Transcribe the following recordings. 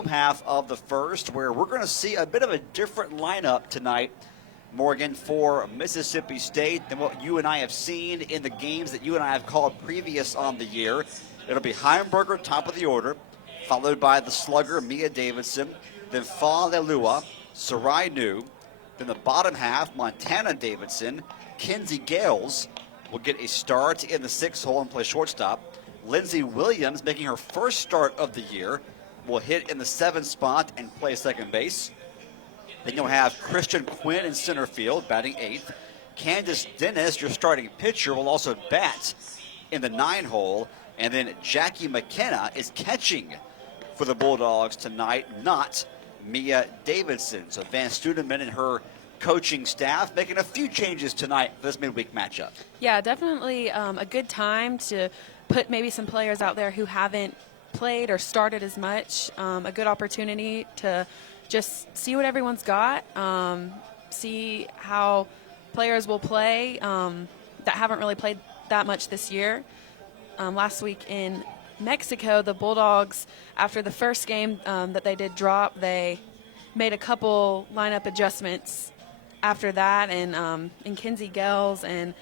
home half of the first, where we're going to see a bit of a different lineup tonight, Morgan, for Mississippi State than what you and I have seen in the games that you and I have called previous on the year. It'll be Heimberger, top of the order, followed by the slugger, Mia Davidson, then Fa'alelua, Sarai Nu, then the bottom half, Montana Davidson, Kinsey Gales will get a start in the 6th hole and play shortstop. Lindsey Williams, making her first start of the year, will hit in the 7th spot and play second base. Then you'll have Christian Quinn in center field, batting 8th. Candace Dennis, your starting pitcher, will also bat in the 9 hole. And then Jackie McKenna is catching for the Bulldogs tonight, not Mia Davidson. So Van Studeman and her coaching staff making a few changes tonight for this midweek matchup. Yeah, definitely a good time to put maybe some players out there who haven't played or started as much. A good opportunity to just see what everyone's got, see how players will play that haven't really played that much this year. Last week in Mexico, the Bulldogs, after the first game that they did drop, they made a couple lineup adjustments after that, and Kinsey Gales and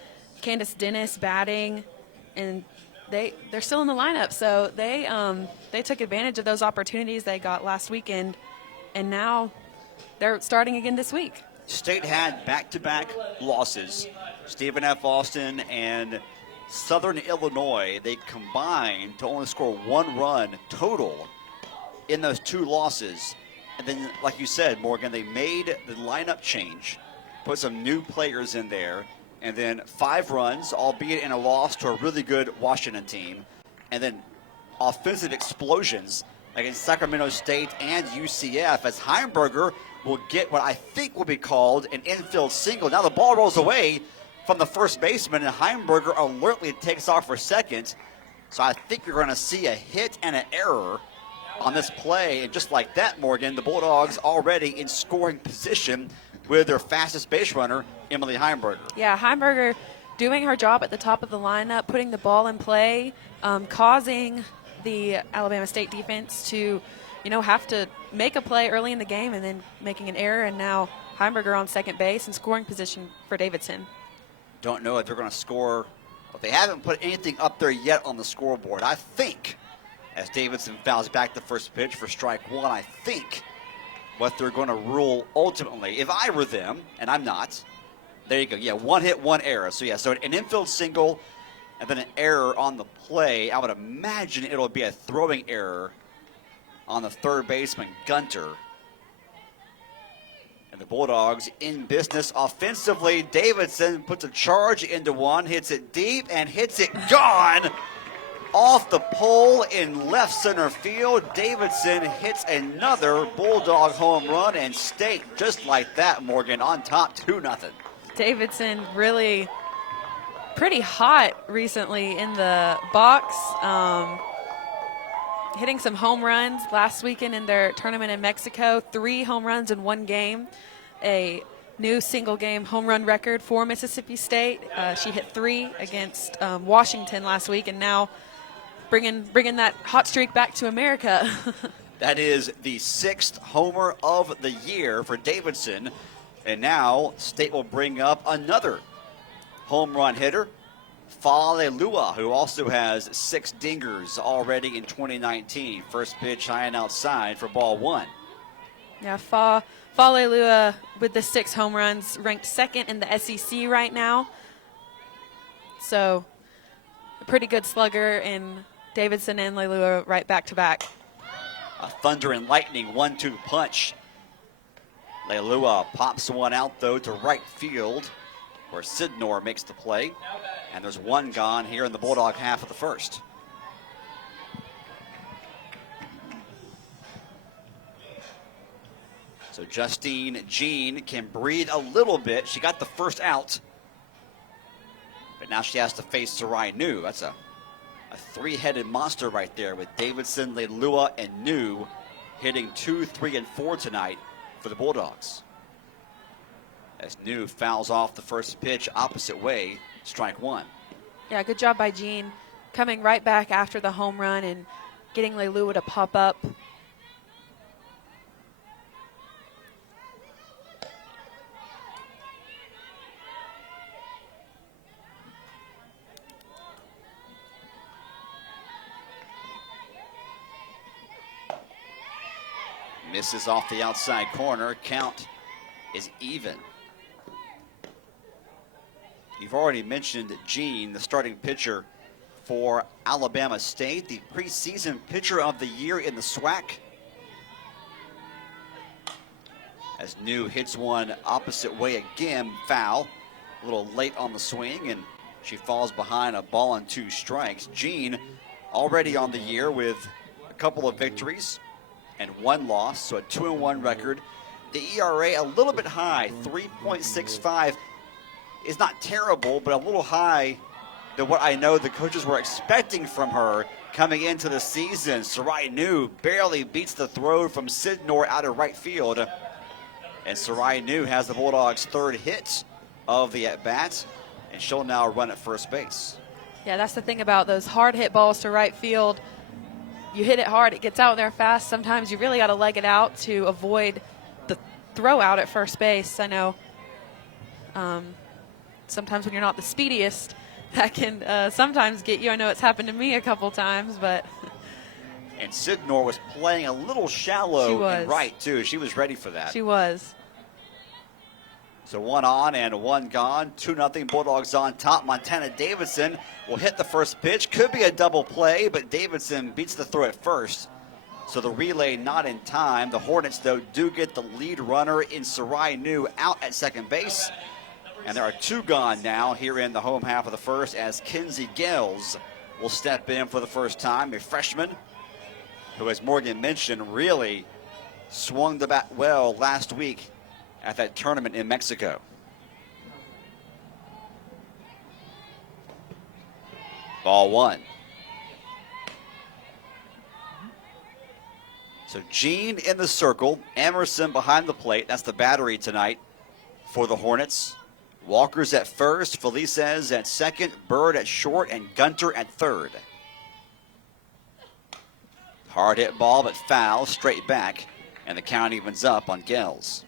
Candace Dennis batting, and they're still in the lineup. So they took advantage of those opportunities they got last weekend, and now they're starting again this week. State had back-to-back losses. Stephen F. Austin and Southern Illinois, they combined to only score 1 run total in those 2 losses. And then, like you said, Morgan, they made the lineup change, put some new players in there, and then 5 runs, albeit in a loss to a really good Washington team, and then offensive explosions against Sacramento State and UCF, as Heimberger will get what I think will be called an infield single. Now the ball rolls away from the first baseman, and Heimberger alertly takes off for second. So I think you're going to see a hit and an error on this play. And just like that, Morgan, the Bulldogs already in scoring position with their fastest base runner, Emily Heimberger. Yeah, Heimberger doing her job at the top of the lineup, putting the ball in play, causing the Alabama State defense to, have to make a play early in the game and then making an error. And now Heimberger on second base and scoring position for Davidson. Don't know if they're going to score, but they haven't put anything up there yet on the scoreboard. I think, as Davidson fouls back the first pitch for strike 1, I think what they're going to rule ultimately, if I were them, and I'm not, there you go. Yeah, 1 hit, 1 error. So, so an infield single and then an error on the play. I would imagine it'll be a throwing error on the third baseman, Gunter. And the Bulldogs in business offensively. Davidson puts a charge into one, hits it deep, and hits it gone off the pole in left center field. Davidson hits another Bulldog home run, and State, just like that, Morgan, on top 2-0. Davidson really pretty hot recently in the box, hitting some home runs last weekend in their tournament in Mexico. 3 home runs in 1 game, a new single-game home run record for Mississippi State. She hit 3 against Washington last week, and now bringing that hot streak back to America. That is the 6th homer of the year for Davidson, and now State will bring up another home run hitter, Fa'alelua, who also has 6 dingers already in 2019. First pitch high and outside for ball 1. Yeah, Fa'alelua with the 6 home runs, ranked 2nd in the SEC right now. So a pretty good slugger, and Davidson and Leilua right back to back. A thunder and lightning 1-2 punch. Leilua pops one out though to right field, where Sidnor makes the play. And there's 1 gone here in the Bulldog half of the first. So Justine Jean can breathe a little bit. She got the first out, but now she has to face Sarai Nu. That's a 3-headed monster right there, with Davidson, Leilua, and Nu hitting 2, 3, and 4 tonight for the Bulldogs. As Nu fouls off the first pitch opposite way, strike 1. Yeah, good job by Jean, coming right back after the home run and getting Leilua to pop up. Misses off the outside corner. Count is even. You've already mentioned Gene, the starting pitcher for Alabama State, the preseason pitcher of the year in the SWAC. As New hits one opposite way again, foul. A little late on the swing, and she falls behind a ball and 2 strikes. Gene already on the year with a couple of victories and 1 loss, so a 2-1 record. The ERA a little bit high, 3.65 is not terrible, but a little high than what I know the coaches were expecting from her coming into the season. Sarai New barely beats the throw from Sidnor out of right field. And Sarai New has the Bulldogs' 3rd hit of the at-bat, and she'll now run at first base. Yeah, that's the thing about those hard hit balls to right field. You hit it hard, it gets out there fast. Sometimes you really got to leg it out to avoid the throw out at first base. I know sometimes when you're not the speediest, that can sometimes get you. I know it's happened to me a couple times, but. And Sidnor was playing a little shallow and right, too. She was ready for that. She was. So 1 on and 1 gone. 2-0 Bulldogs on top. Montana Davidson will hit the first pitch. Could be a double play, but Davidson beats the throw at first. So the relay not in time. The Hornets, though, do get the lead runner in Sarai New out at second base. And there are 2 gone now here in the home half of the first as Kinsey Gales will step in for the first time, a freshman who, as Morgan mentioned, really swung the bat well last week at that tournament in Mexico. Ball 1. So Gene in the circle, Emerson behind the plate. That's the battery tonight for the Hornets. Walker's at first, Felices at second, Bird at short, and Gunter at third. Hard hit ball, but foul, straight back, and the count evens up on Gales.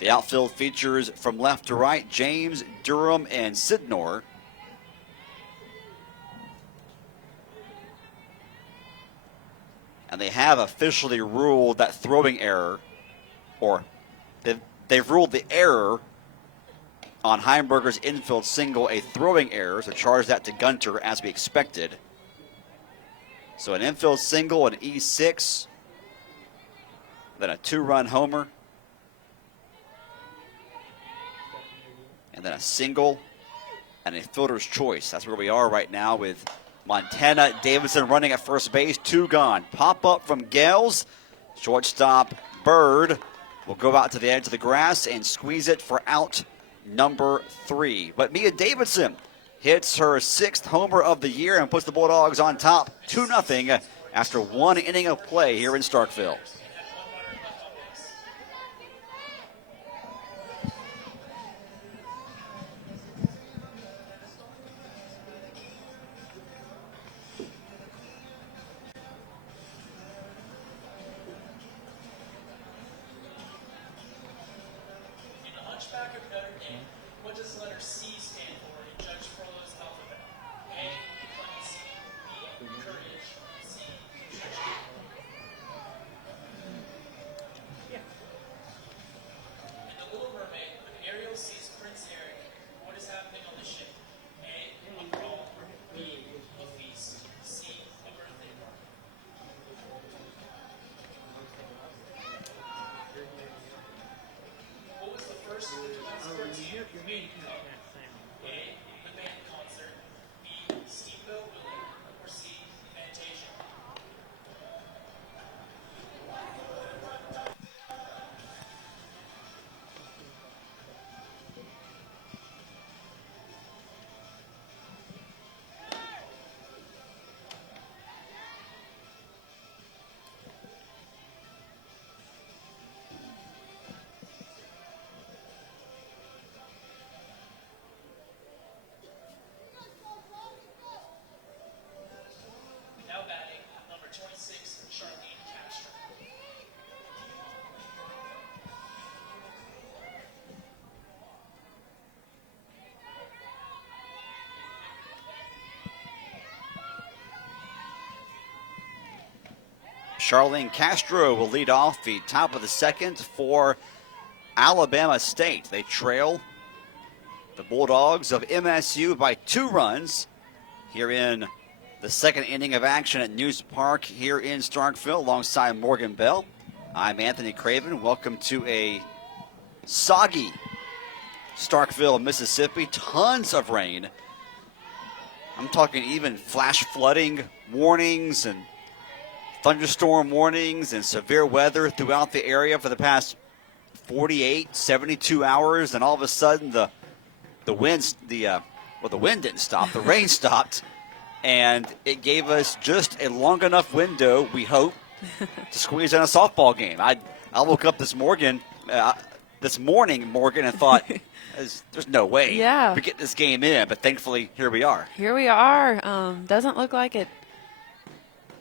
The outfield features from left to right, James, Durham, and Sidnor. And they have officially ruled that throwing error, or they've ruled the error on Heimberger's infield single a throwing error, so charge that to Gunter as we expected. So an infield single, an E6, then a 2-run homer, and then a single and a fielder's choice. That's where we are right now with Montana Davidson running at first base. 2 gone. Pop up from Gales. Shortstop Bird will go out to the edge of the grass and squeeze it for out number 3. But Mia Davidson hits her 6th homer of the year and puts the Bulldogs on top 2-0 after 1 inning of play here in Starkville. Charlene Castro will lead off the top of the second for Alabama State. They trail the Bulldogs of MSU by 2 runs here in the second inning of action at News Park here in Starkville alongside Morgan Bell. I'm Anthony Craven. Welcome to a soggy Starkville, Mississippi. Tons of rain. I'm talking even flash flooding warnings and thunderstorm warnings and severe weather throughout the area for the past 48, 72 hours. And all of a sudden the wind didn't stop. The rain stopped. And it gave us just a long enough window, we hope, to squeeze in a softball game. I woke up this morning, Morgan, and thought, there's no way we get this game in. But thankfully, here we are. Here we are. Doesn't look like it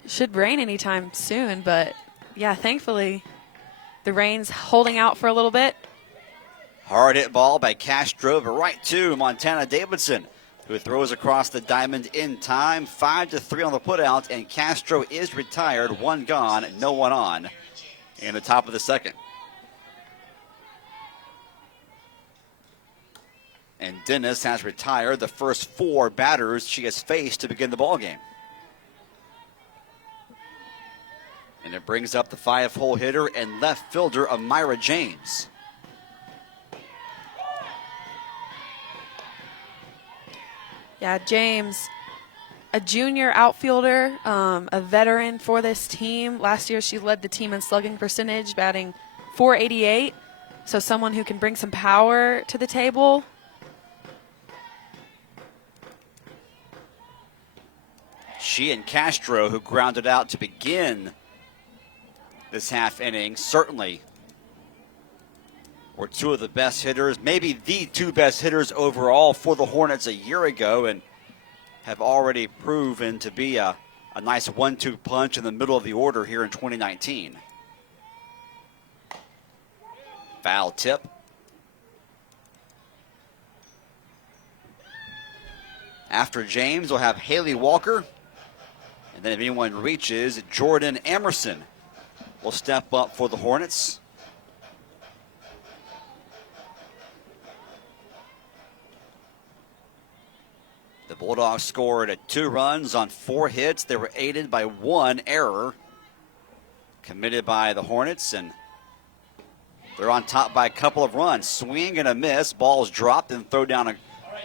should rain anytime soon. But, yeah, thankfully, the rain's holding out for a little bit. Hard hit ball by Castro, but right to Montana Davidson, who throws across the diamond in time. 5-3 on the putout, and Castro is retired. 1 gone, no one on in the top of the second. And Dennis has retired the first 4 batters she has faced to begin the ballgame. And it brings up the 5-hole hitter and left fielder Amira James. Yeah, James, a junior outfielder, a veteran for this team. Last year she led the team in slugging percentage, batting .488. So someone who can bring some power to the table. She and Castro, who grounded out to begin this half inning, certainly were 2 of the best hitters, maybe the 2 best hitters overall for the Hornets a year ago, and have already proven to be a nice 1-2 punch in the middle of the order here in 2019. Foul tip. After James, we'll have Haley Walker. And then if anyone reaches, Jordan Emerson will step up for the Hornets. The Bulldogs scored 2 runs on 4 hits. They were aided by 1 error committed by the Hornets, and they're on top by a couple of runs. Swing and a miss. Ball's dropped and throw down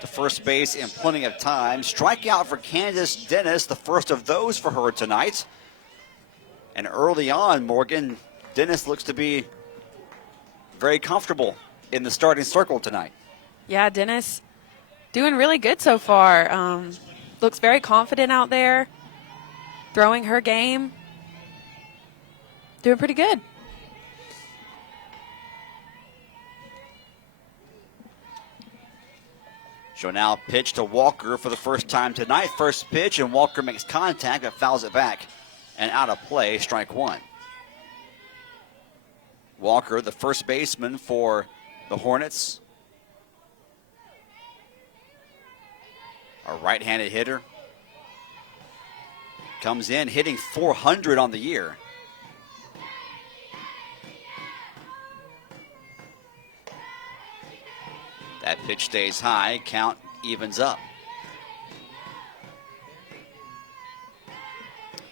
to first base in plenty of time. Strikeout for Candace Dennis, the first of those for her tonight. And early on, Morgan, Dennis looks to be very comfortable in the starting circle tonight. Yeah, Dennis doing really good so far. Looks very confident out there, throwing her game. Doing pretty good. She'll now pitch to Walker for the first time tonight. First pitch, and Walker makes contact but fouls it back and out of play, strike 1. Walker, the first baseman for the Hornets. A right-handed hitter. Comes in hitting .400 on the year. That pitch stays high. Count evens up.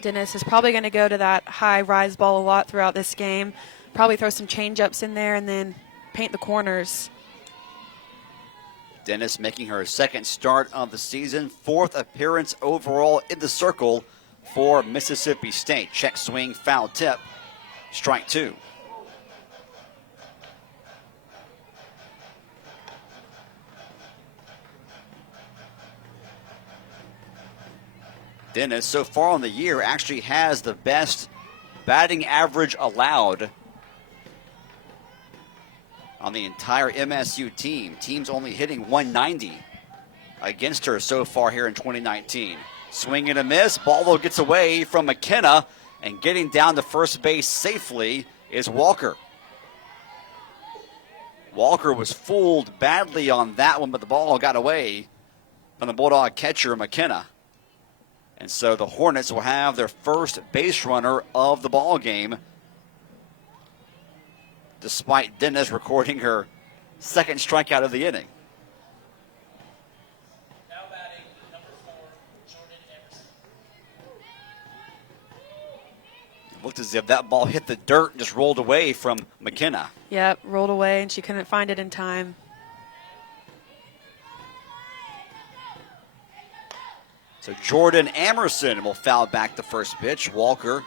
Dennis is probably going to go to that high rise ball a lot throughout this game. Probably throw some change-ups in there and then paint the corners. Dennis making her second start of the season, 4th appearance overall in the circle for Mississippi State. Check swing, foul tip, strike 2. Dennis, so far on the year, actually has the best batting average allowed on the entire MSU team. Team's only hitting .190 against her so far here in 2019. Swing and a miss. Ball, though, gets away from McKenna, and getting down to first base safely is Walker. Walker was fooled badly on that one, but the ball got away from the Bulldog catcher, McKenna. And so the Hornets will have their first base runner of the ball game, despite Dennis recording her second strikeout of the inning. Now batting number 4, Jordan Emerson. It looked as if that ball hit the dirt and just rolled away from McKenna. Yep, rolled away, and she couldn't find it in time. So Jordan Emerson will foul back the first pitch. Walker,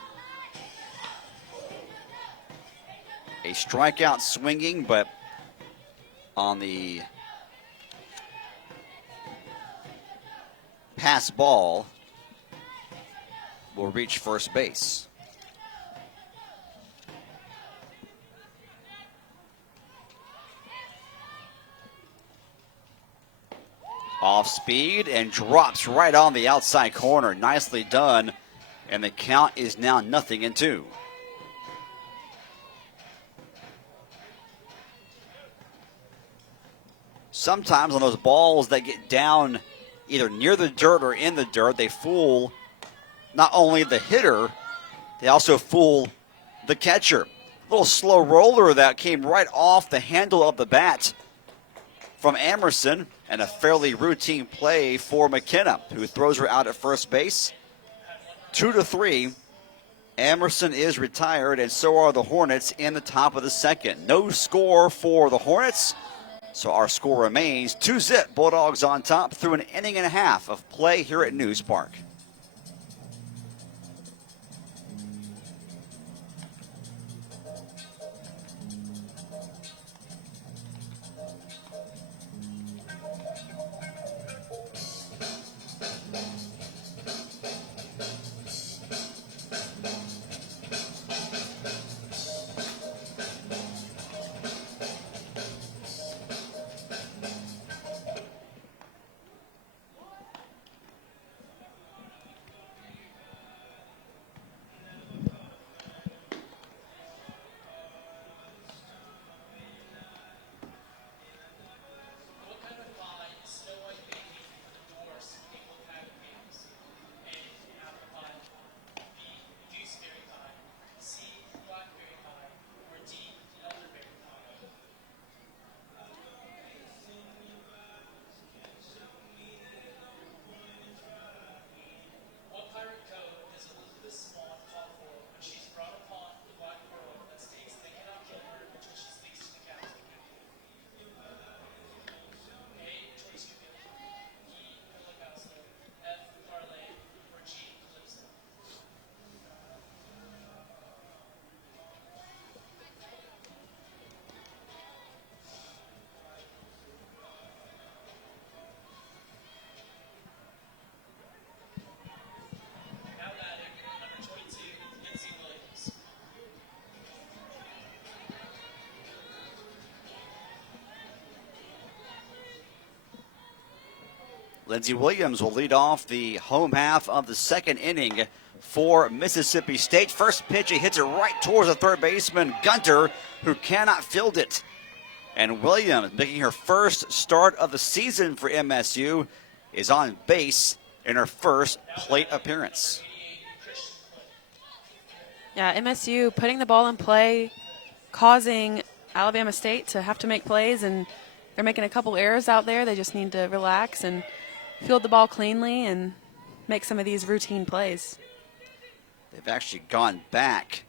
a strikeout swinging, but on the pass ball will reach first base. Off speed and drops right on the outside corner. Nicely done. And the count is now 0-2. Sometimes on those balls that get down either near the dirt or in the dirt, they fool not only the hitter, they also fool the catcher. A little slow roller that came right off the handle of the bat from Emerson, and a fairly routine play for McKenna, who throws her out at first base. 2-3. Emerson is retired, and so are the Hornets in the top of the second. No score for the Hornets, so our score remains 2-0. Bulldogs on top through an inning and a half of play here at News Park. Lindsey Williams will lead off the home half of the second inning for Mississippi State. First pitch, he hits it right towards the third baseman, Gunter, who cannot field it. And Williams, making her first start of the season for MSU, is on base in her first plate appearance. Yeah, MSU putting the ball in play, causing Alabama State to have to make plays, and they're making a couple errors out there. They just need to relax and field the ball cleanly and make some of these routine plays. They've actually gone back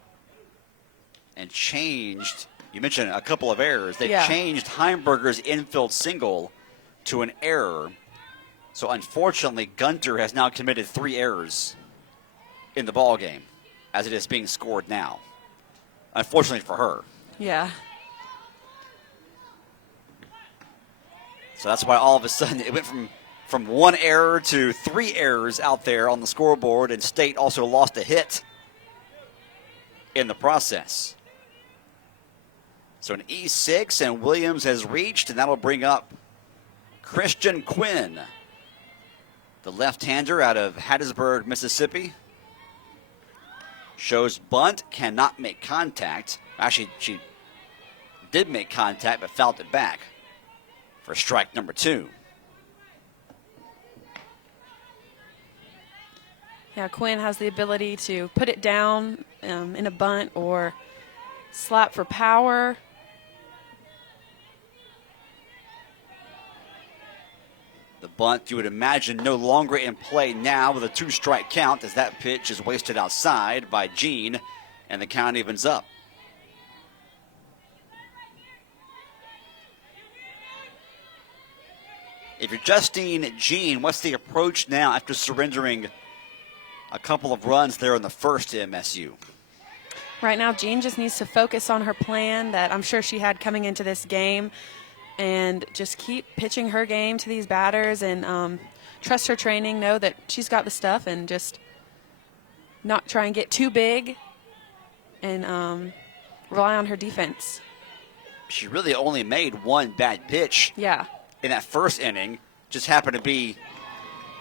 and changed. You mentioned a couple of errors. They've changed Heimberger's infield single to an error. So unfortunately, Gunter has now committed 3 errors in the ball game as it is being scored now. Unfortunately for her. Yeah. So that's why all of a sudden it went from 1 error to 3 errors out there on the scoreboard, and State also lost a hit in the process. So an E6, and Williams has reached, and that'll bring up Christian Quinn, the left-hander out of Hattiesburg, Mississippi. Shows bunt, cannot make contact. Actually, she did make contact, but fouled it back for strike number 2. Yeah, Quinn has the ability to put it down in a bunt or slap for power. The bunt, you would imagine, no longer in play now with a 2-strike count, as that pitch is wasted outside by Jean, and the count evens up. If you're Justine Jean, what's the approach now after surrendering a couple of runs there in the first to MSU? Right now, Jean just needs to focus on her plan that I'm sure she had coming into this game and just keep pitching her game to these batters and trust her training, know that she's got the stuff, and just not try and get too big and rely on her defense. She really only made one bad pitch. Yeah. In that first inning, just happened to be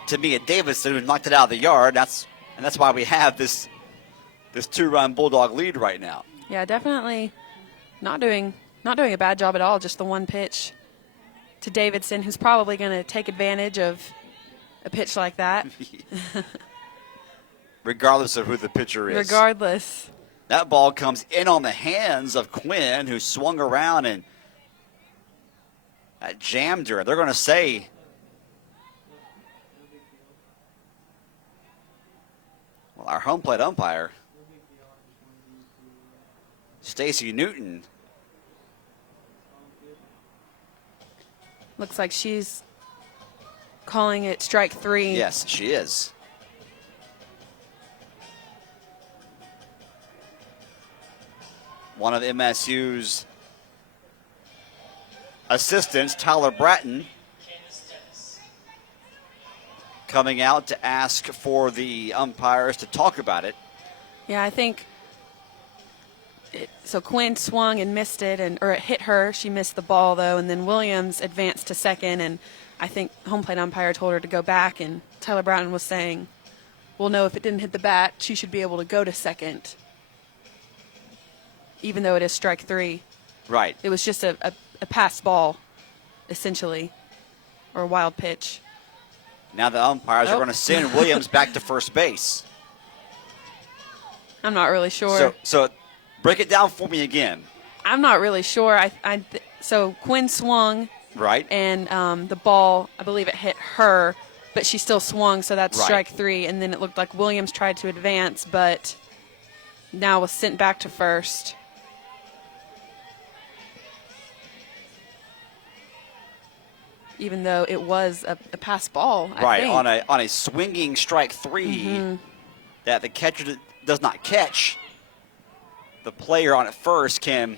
Tamia Davidson, who knocked it out of the yard. That's why we have this 2-run Bulldog lead right now. Yeah, definitely not doing a bad job at all. Just the one pitch to Davidson, who's probably going to take advantage of a pitch like that. Regardless of who the pitcher is. Regardless. That ball comes in on the hands of Quinn, who swung around and that jammed her. They're going to say our home plate umpire, Stacy Newton. Looks like she's calling it strike 3. Yes, she is. One of MSU's assistants, Tyler Bratton, Candace Dennis. coming out to ask for the umpires to talk about it. Yeah, I think so. Quinn swung and missed it, or it hit her. She missed the ball, though, and then Williams advanced to second, and I think home plate umpire told her to go back, and Tyler Bratton was saying, well, no, if it didn't hit the bat, she should be able to go to second, even though it is strike 3. Right. It was just a pass ball, essentially, or a wild pitch. Now the umpires are going to send Williams back to first base. I'm not really sure. So break it down for me again. I'm not really sure. So Quinn swung. Right. And the ball, I believe it hit her, but she still swung, so that's right. strike 3. And then it looked like Williams tried to advance, but now was sent back to first. Even though it was a pass ball, I think. on a swinging strike 3 that the catcher does not catch, the player on it first can,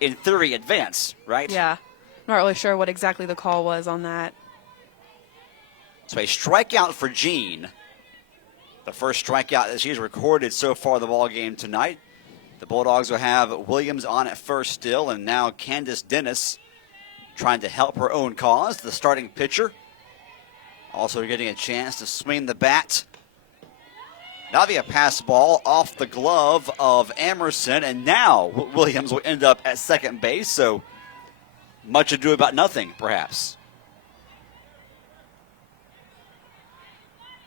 in theory, advance, right? Yeah. I'm not really sure what exactly the call was on that. So a strikeout for Jean, the first strikeout that she's recorded so far in the ball game tonight. The Bulldogs will have Williams on at first still, and now Candace Dennis trying to help her own cause, the starting pitcher. Also getting a chance to swing the bat. That'll be a pass ball off the glove of Emerson, and now Williams will end up at second base, so much ado about nothing, perhaps.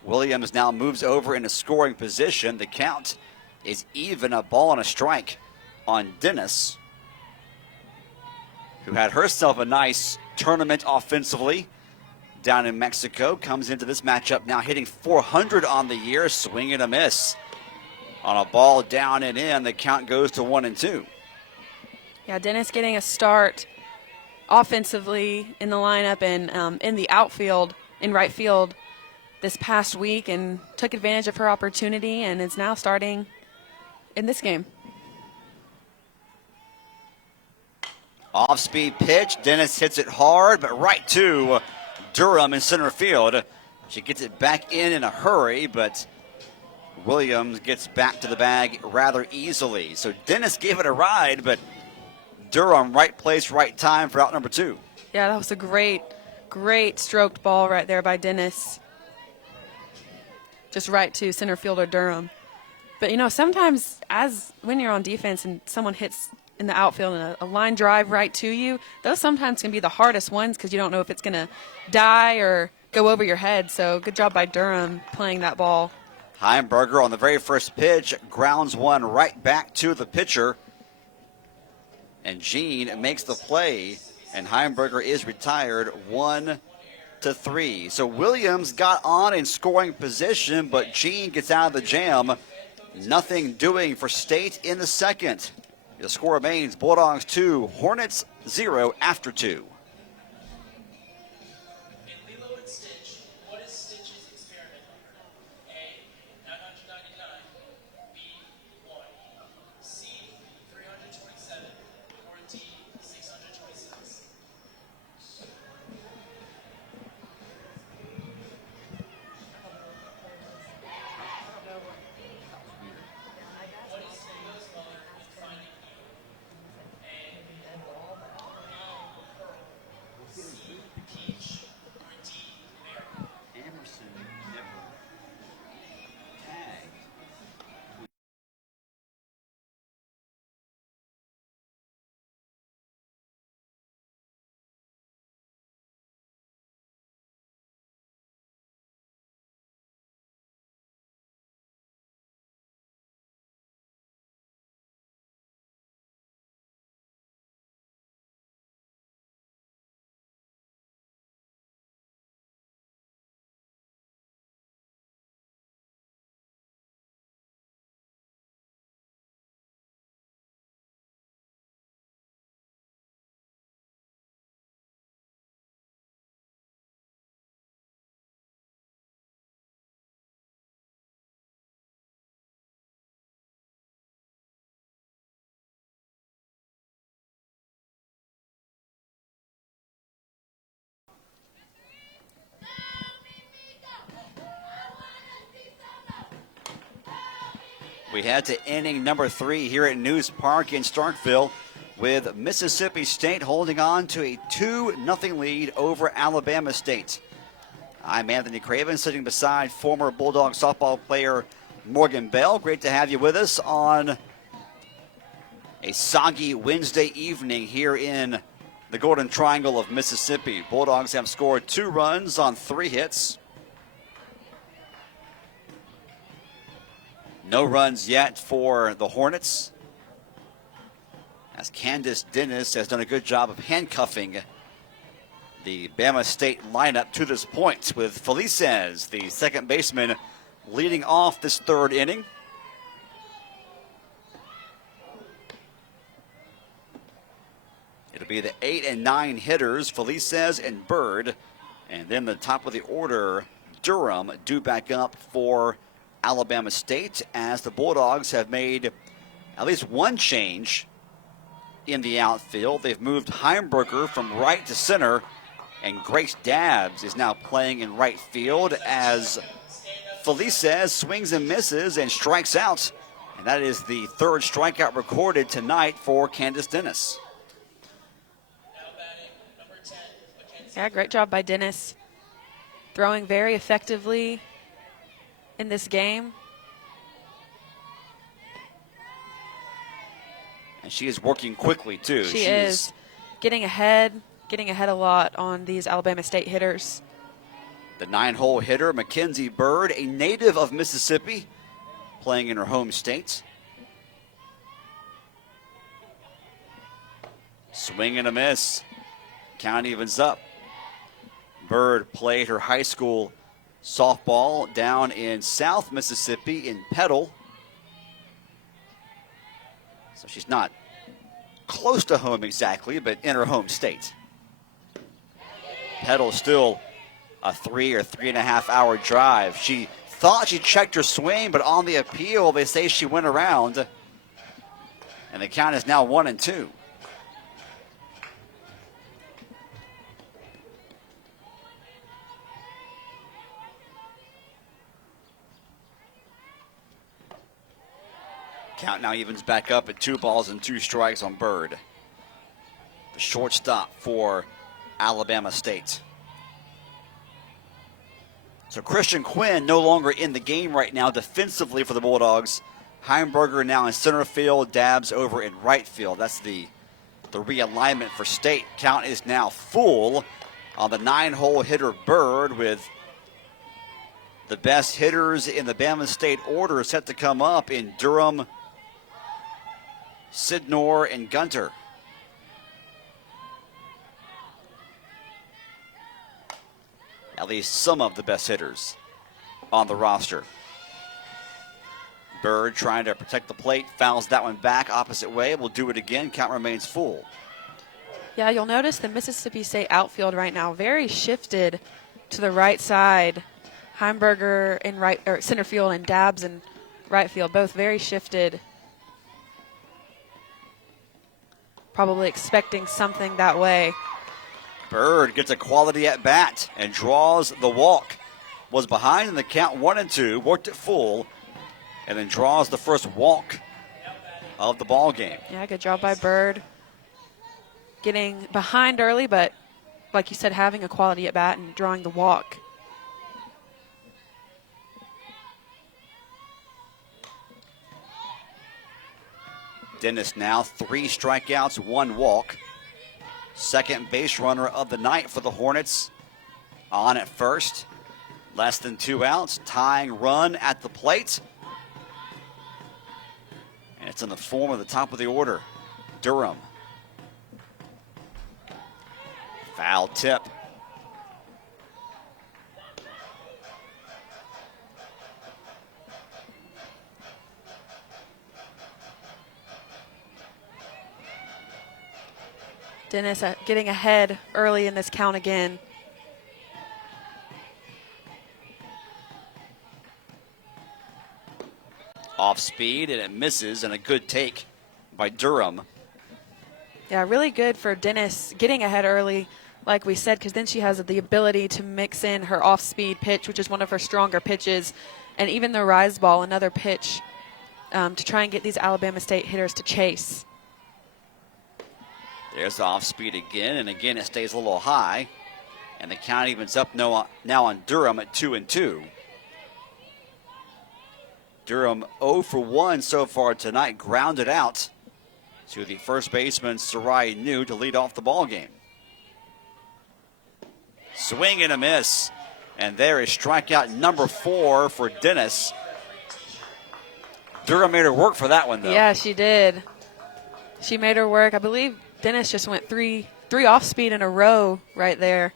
Williams now moves over in a scoring position. The count is even, a ball and a strike on Dennis, who had herself a nice tournament offensively down in Mexico. Comes into this matchup now hitting .400 on the year, swing and a miss. On a ball down and in, the count goes to 1-2. Yeah, Dennis getting a start offensively in the lineup and in the outfield, in right field this past week, and took advantage of her opportunity and is now starting in this game. Off-speed pitch. Dennis hits it hard, but right to Durham in center field. She gets it back in a hurry, but Williams gets back to the bag rather easily. So Dennis gave it a ride, but Durham, right place, right time for out number 2. Yeah, that was a great stroked ball right there by Dennis. Just right to center fielder Durham. But, you know, sometimes when you're on defense and someone hits in the outfield and a line drive right to you, those sometimes can be the hardest ones because you don't know if it's going to die or go over your head. So good job by Durham playing that ball. Heimberger on the very first pitch grounds one right back to the pitcher. And Jean makes the play, and Heimberger is retired 1-3. So Williams got on in scoring position, but Jean gets out of the jam. Nothing doing for State in the second. The score remains Bulldogs 2, Hornets 0 after 2. In Lilo and Stitch, what is Stitch's experiment number? A, 999, B, 1, C, 327, or D, 626? What is Leo's mother in Finding Nemo? A, C, Peach, or D, Mary? Emerson never tagged. We head to inning number 3 here at News Park in Starkville, with Mississippi State holding on to a 2-0 lead over Alabama State. I'm Anthony Craven, sitting beside former Bulldog softball player Morgan Bell. Great to have you with us on a soggy Wednesday evening here in the Golden Triangle of Mississippi. Bulldogs have scored 2 runs on 3 hits. No runs yet for the Hornets, as Candace Dennis has done a good job of handcuffing the Bama State lineup to this point, with Felices, the second baseman, leading off this 3rd inning. It'll be the 8 and 9 hitters, Felices and Bird, and then the top of the order, Durham, due back up for Alabama State, as the Bulldogs have made at least one change in the outfield. They've moved Heimberger from right to center, and Grace Dabbs is now playing in right field as Felices swings and misses and strikes out. And that is the 3rd strikeout recorded tonight for Candace Dennis. Now batting, number 10, Mackenzie. Yeah, great job by Dennis. Throwing very effectively in this game. And she is working quickly, too. She is getting ahead a lot on these Alabama State hitters. The 9-hole hitter, Mackenzie Bird, a native of Mississippi, playing in her home state. Swing and a miss. Count evens up. Bird played her high school softball down in South Mississippi in Petal. So she's not close to home exactly, but in her home state. Petal still a 3 or 3.5 hour drive. She thought she checked her swing, but on the appeal, they say she went around. And the count is now 1-2. Count now evens back up at 2 balls and 2 strikes on Bird, the shortstop for Alabama State. So Christian Quinn no longer in the game right now defensively for the Bulldogs. Heimberger now in center field, Dabbs over in right field. That's the realignment for State. Count is now full on the 9-hole hitter Bird, with the best hitters in the Bama State order set to come up in Durham, Sidnor, and Gunter. At least some of the best hitters on the roster. Bird trying to protect the plate, fouls that one back opposite way. Will do it again. Count remains full. Yeah, you'll notice the Mississippi State outfield right now very shifted to the right side. Heimberger in right or center field and Dabbs in right field, both very shifted. Probably expecting something that way. Bird gets a quality at bat and draws the walk. Was behind in the count 1-2, worked it full, and then draws the first walk of the ball game. Yeah, good job by Bird. Getting behind early, but like you said, having a quality at bat and drawing the walk. Dennis now 3 strikeouts, 1 walk. Second base runner of the night for the Hornets. On at first. Less than 2 outs. Tying run at the plate. And it's in the form of the top of the order. Durham. Foul tip. Dennis getting ahead early in this count again. Off speed, and it misses, and a good take by Durham. Yeah, really good for Dennis getting ahead early, like we said, because then she has the ability to mix in her off-speed pitch, which is one of her stronger pitches, and even the rise ball, another pitch, to try and get these Alabama State hitters to chase. There's the off speed again, and again it stays a little high. And the count evens up now on Durham at 2-2. Durham 0 for 1 so far tonight, grounded out to the first baseman Sarai New to lead off the ball game. Swing and a miss, and there is strikeout number 4 for Dennis. Durham made her work for that one, though. Yeah, she did. She made her work. I believe Dennis just went three off speed in a row right there.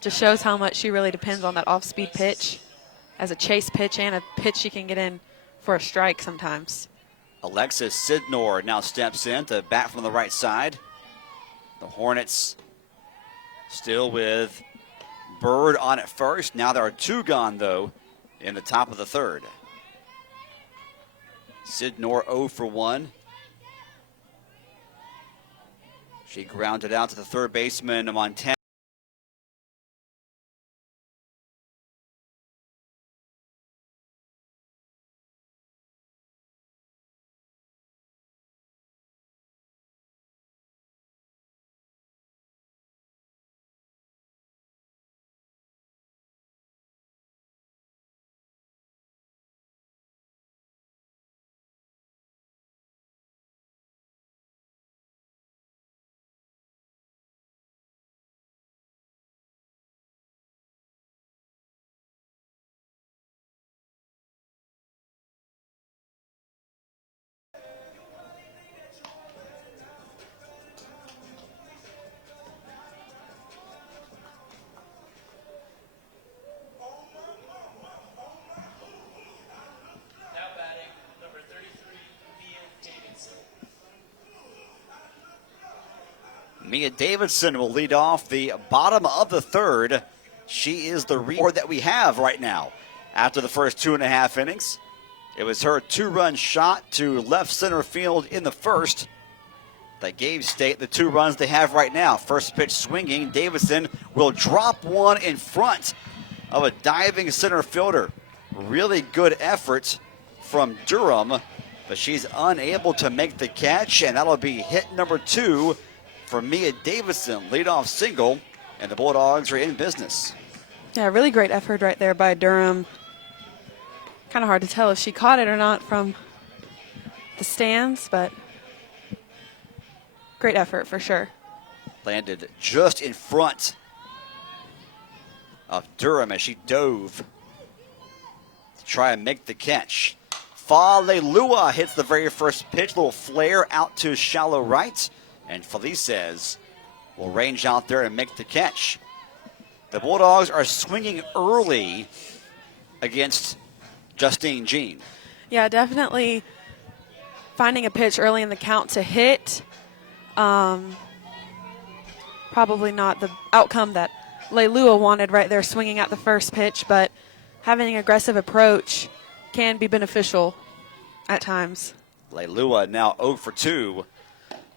Just shows how much she really depends on that off speed pitch as a chase pitch and a pitch she can get in for a strike sometimes. Alexis Sidnor now steps in to bat from the right side. The Hornets still with Bird on at first. Now there are 2 gone, though, in the top of the third. Sidnor 0 for 1. She grounded out to the third baseman, Montana. Mia Davidson will lead off the bottom of the third. She is the record that we have right now after the first 2.5 innings. It was her 2-run shot to left center field in the first that gave State the 2 runs they have right now. First pitch swinging. Davidson will drop one in front of a diving center fielder. Really good effort from Durham, but she's unable to make the catch, and that'll be hit number 2 for Mia Davidson. Leadoff single, and the Bulldogs are in business. Yeah, really great effort right there by Durham. Kind of hard to tell if she caught it or not from the stands, but great effort for sure. Landed just in front of Durham as she dove to try and make the catch. Falelua hits the very first pitch, little flare out to shallow right, and Felices will range out there and make the catch. The Bulldogs are swinging early against Justine Jean. Yeah, definitely finding a pitch early in the count to hit. Probably not the outcome that Leilua wanted right there, swinging at the first pitch, but having an aggressive approach can be beneficial at times. Leilua now 0 for 2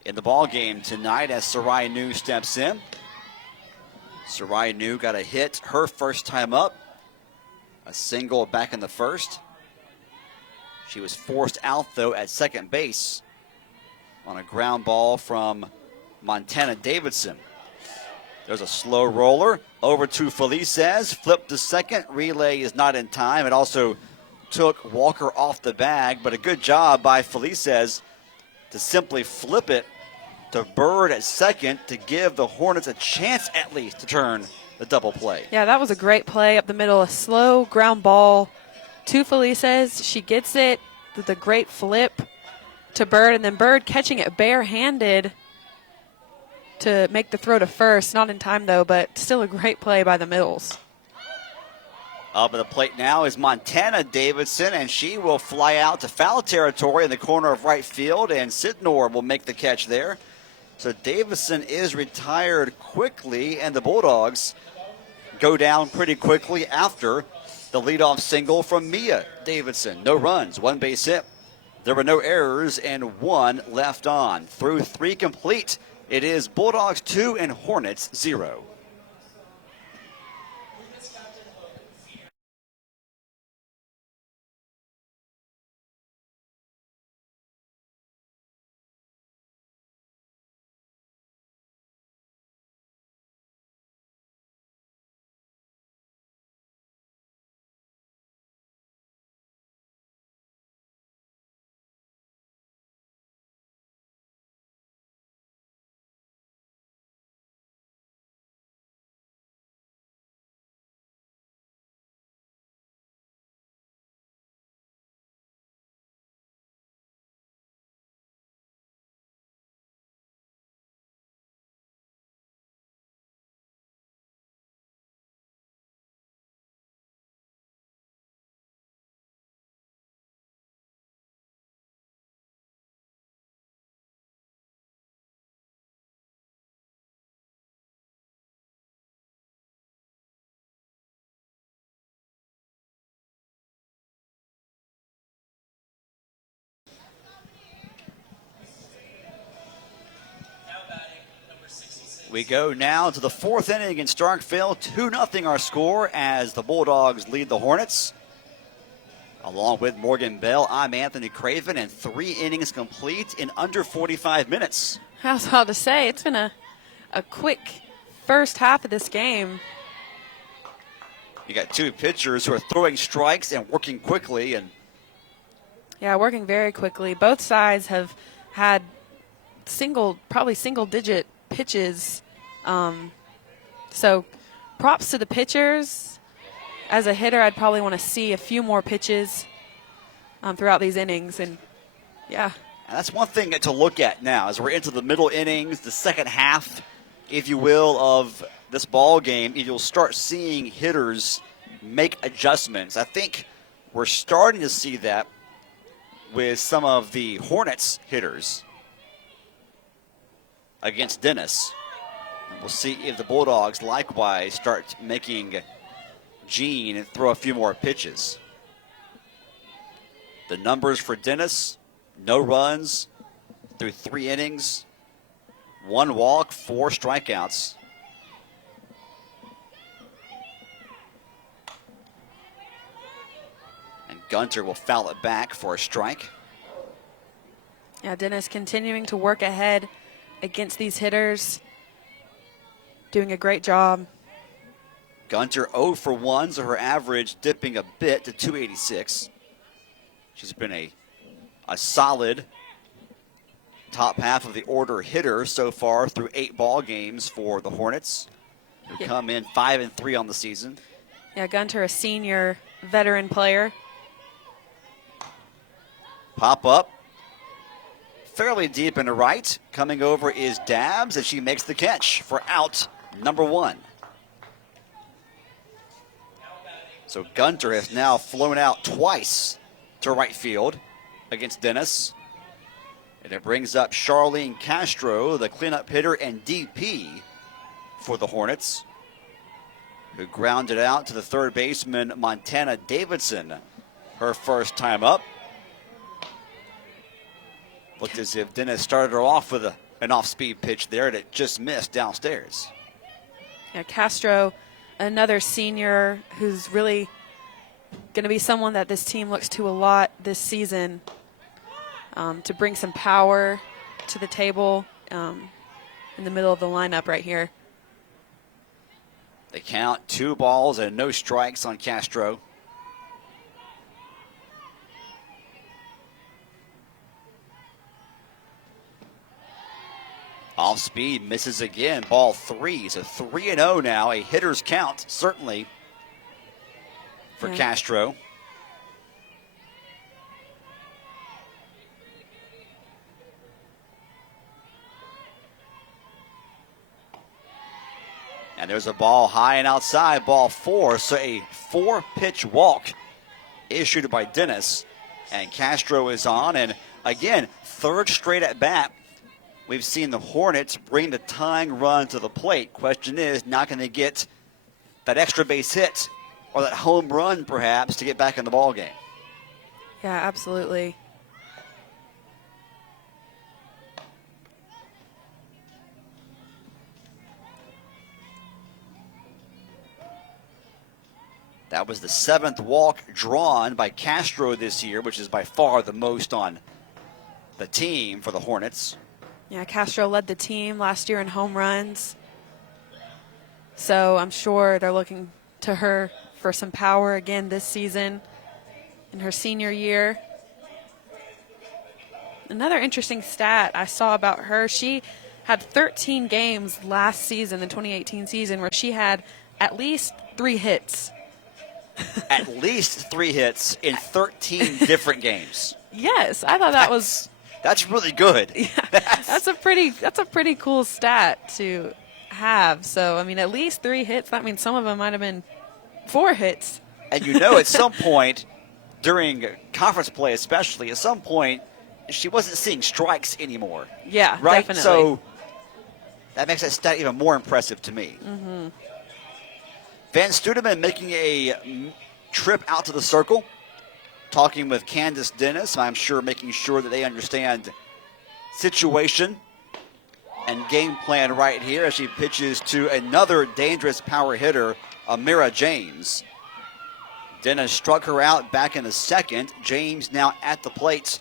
in the ball game tonight as Sarai New steps in. Sarai New got a hit her first time up, a single back in the first. She was forced out, though, at second base on a ground ball from Montana Davidson. There's a slow roller over to Felices, flip to second. Relay is not in time. It also took Walker off the bag, but a good job by Felices to simply flip it to Bird at second to give the Hornets a chance at least to turn the double play. Yeah, that was a great play up the middle, a slow ground ball to Felices. She gets it with a great flip to Bird, and then Bird catching it barehanded to make the throw to first. Not in time, though, but still a great play by the Mills. Up at the plate now is Montana Davidson, and she will fly out to foul territory in the corner of right field, and Sidnor will make the catch there. So Davidson is retired quickly, and the Bulldogs go down pretty quickly after the leadoff single from Mia Davidson. No runs, one base hit. There were no errors, and one left on. Through three complete, it is Bulldogs 2 and Hornets 0. We go now to the fourth inning in Starkville. 2-0 our score as the Bulldogs lead the Hornets. Along with Morgan Bell, I'm Anthony Craven, and 3 innings complete in under 45 minutes. I was about to say, it's been a quick first half of this game. You got 2 pitchers who are throwing strikes and working quickly. Yeah, working very quickly. Both sides have had probably single-digit pitches. So props to the pitchers. As a hitter, I'd probably want to see a few more pitches throughout these innings. And, yeah. And that's one thing to look at now as we're into the middle innings, the second half, if you will, of this ball game. You'll start seeing hitters make adjustments. I think we're starting to see that with some of the Hornets hitters against Dennis. We'll see if the Bulldogs likewise start making Jean throw a few more pitches. The numbers for Dennis: no runs through 3 innings, 1 walk, 4 strikeouts. And Gunter will foul it back for a strike. Yeah, Dennis continuing to work ahead against these hitters, doing a great job. Gunter 0 for 1, so her average dipping a bit to 286. She's been a solid top half of the order hitter so far through 8 ball games for the Hornets. who come in 5-3 on the season. Yeah, Gunter, a senior veteran player. Pop up. Fairly deep into right. Coming over is Dabbs, and she makes the catch for out number 1. So Gunter has now flown out twice to right field against Dennis. And it brings up Charlene Castro, the cleanup hitter and DP for the Hornets, who grounded out to the third baseman, Montana Davidson, her first time up. Looked as if Dennis started her off with an off-speed pitch there that just missed downstairs. Yeah, Castro, another senior who's really going to be someone that this team looks to a lot this season, to bring some power to the table in the middle of the lineup right here. They count 2 balls and no strikes on Castro. Off speed, misses again. Ball 3. So 3-0 now. A hitter's count, certainly, for Castro. And there's a ball high and outside, ball 4. So a 4-pitch walk issued by Dennis. And Castro is on. And again, third straight at bat. We've seen the Hornets bring the tying run to the plate. Question is, not going to get that extra base hit or that home run, perhaps, to get back in the ball game. Yeah, absolutely. That was the 7th walk drawn by Castro this year, which is by far the most on the team for the Hornets. Yeah, Castro led the team last year in home runs. So I'm sure they're looking to her for some power again this season in her senior year. Another interesting stat I saw about her, she had 13 games last season, the 2018 season, where she had at least 3 hits. At least 3 hits in 13 different games. Yes, I thought that was... That's really good. Yeah, that's a pretty cool stat to have. So, I mean, at least 3 hits. That means some of them might have been 4 hits. And you know, at some point during conference play, especially, at some point, she wasn't seeing strikes anymore. Yeah, right? definitely. So that makes that stat even more impressive to me. Mm-hmm. Van Studeman making a trip out to the circle, talking with Candace Dennis. I'm sure making sure that they understand situation and game plan right here as she pitches to another dangerous power hitter, Amira James. Dennis struck her out back in the 2nd. James now at the plate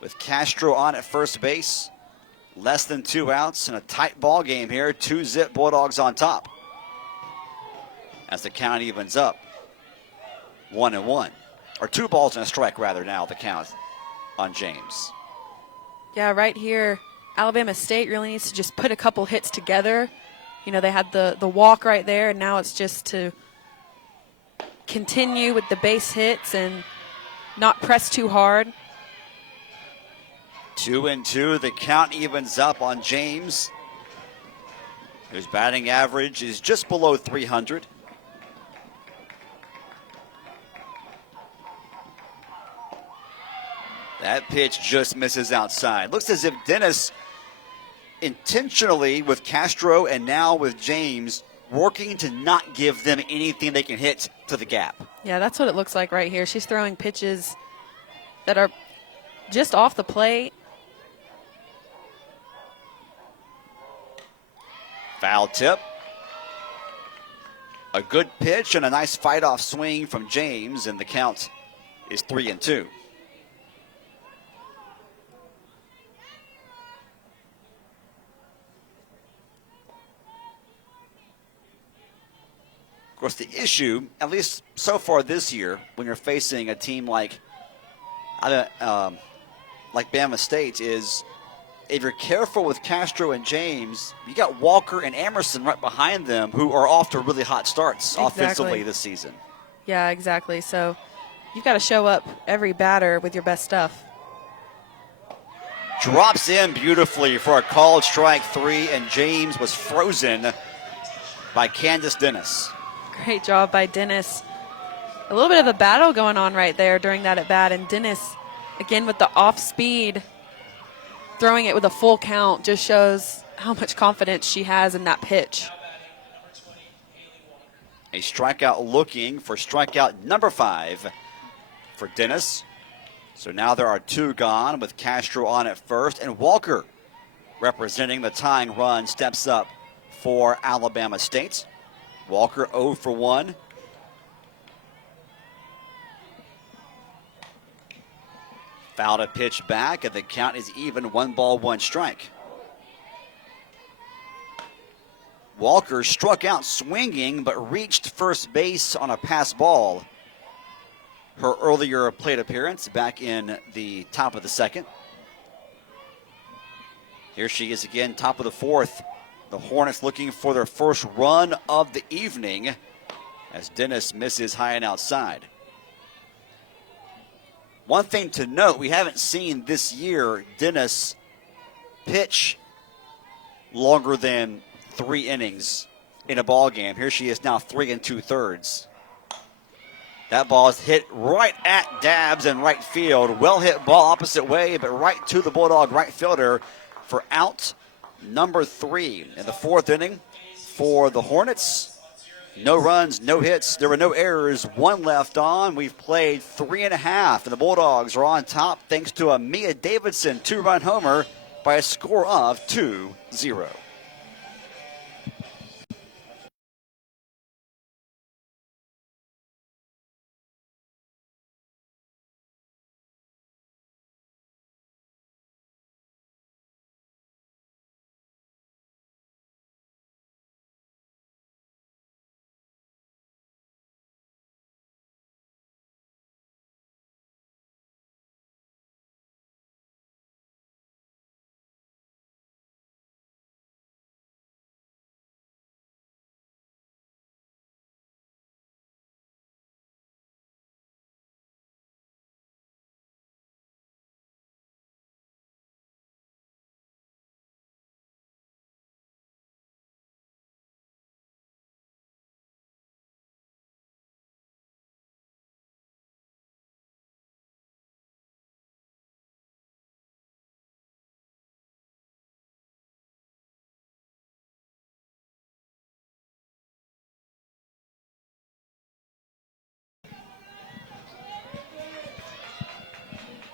with Castro on at first base. Less than 2 outs in a tight ball game here. 2-zip Bulldogs on top as the count evens up. 1-1. Or 2 balls and a strike, rather, now the count on James. Yeah, right here, Alabama State really needs to just put a couple hits together. You know, they had the walk right there, and now it's just to continue with the base hits and not press too hard. 2-2, the count evens up on James, whose batting average is just below 300. That pitch just misses outside. Looks as if Dennis intentionally, with Castro and now with James, working to not give them anything they can hit to the gap. Yeah, that's what it looks like right here. She's throwing pitches that are just off the plate. Foul tip. A good pitch and a nice fight-off swing from James, and the count is 3-2. Of course, the issue, at least so far this year, when you're facing a team like Bama State, is if you're careful with Castro and James, you got Walker and Emerson right behind them who are off to really hot starts offensively this season. Yeah, exactly. So you've got to show up every batter with your best stuff. Drops in beautifully for a called strike 3, and James was frozen by Candace Dennis. Great job by Dennis. A little bit of a battle going on right there during that at bat, and Dennis, again with the off speed, throwing it with a full count just shows how much confidence she has in that pitch. A strikeout looking for strikeout number 5 for Dennis. So now there are 2 gone with Castro on at first, and Walker, representing the tying run, steps up for Alabama State. Walker 0 for 1. Fouled a pitch back, and the count is even, 1 ball, 1 strike. Walker struck out swinging, but reached first base on a pass ball. Her earlier plate appearance back in the top of the 2nd. Here she is again, top of the 4th. The Hornets looking for their first run of the evening as Dennis misses high and outside. One thing to note, we haven't seen this year Dennis pitch longer than 3 innings in a ball game. Here she is now 3 2/3. That ball is hit right at Dabbs in right field. Well hit ball opposite way, but right to the Bulldog right fielder for out number 3 in the 4th inning for the Hornets. No runs, no hits. There were no errors. 1 left on. We've played 3.5, and the Bulldogs are on top thanks to a Mia Davidson 2-run homer by a score of 2-0.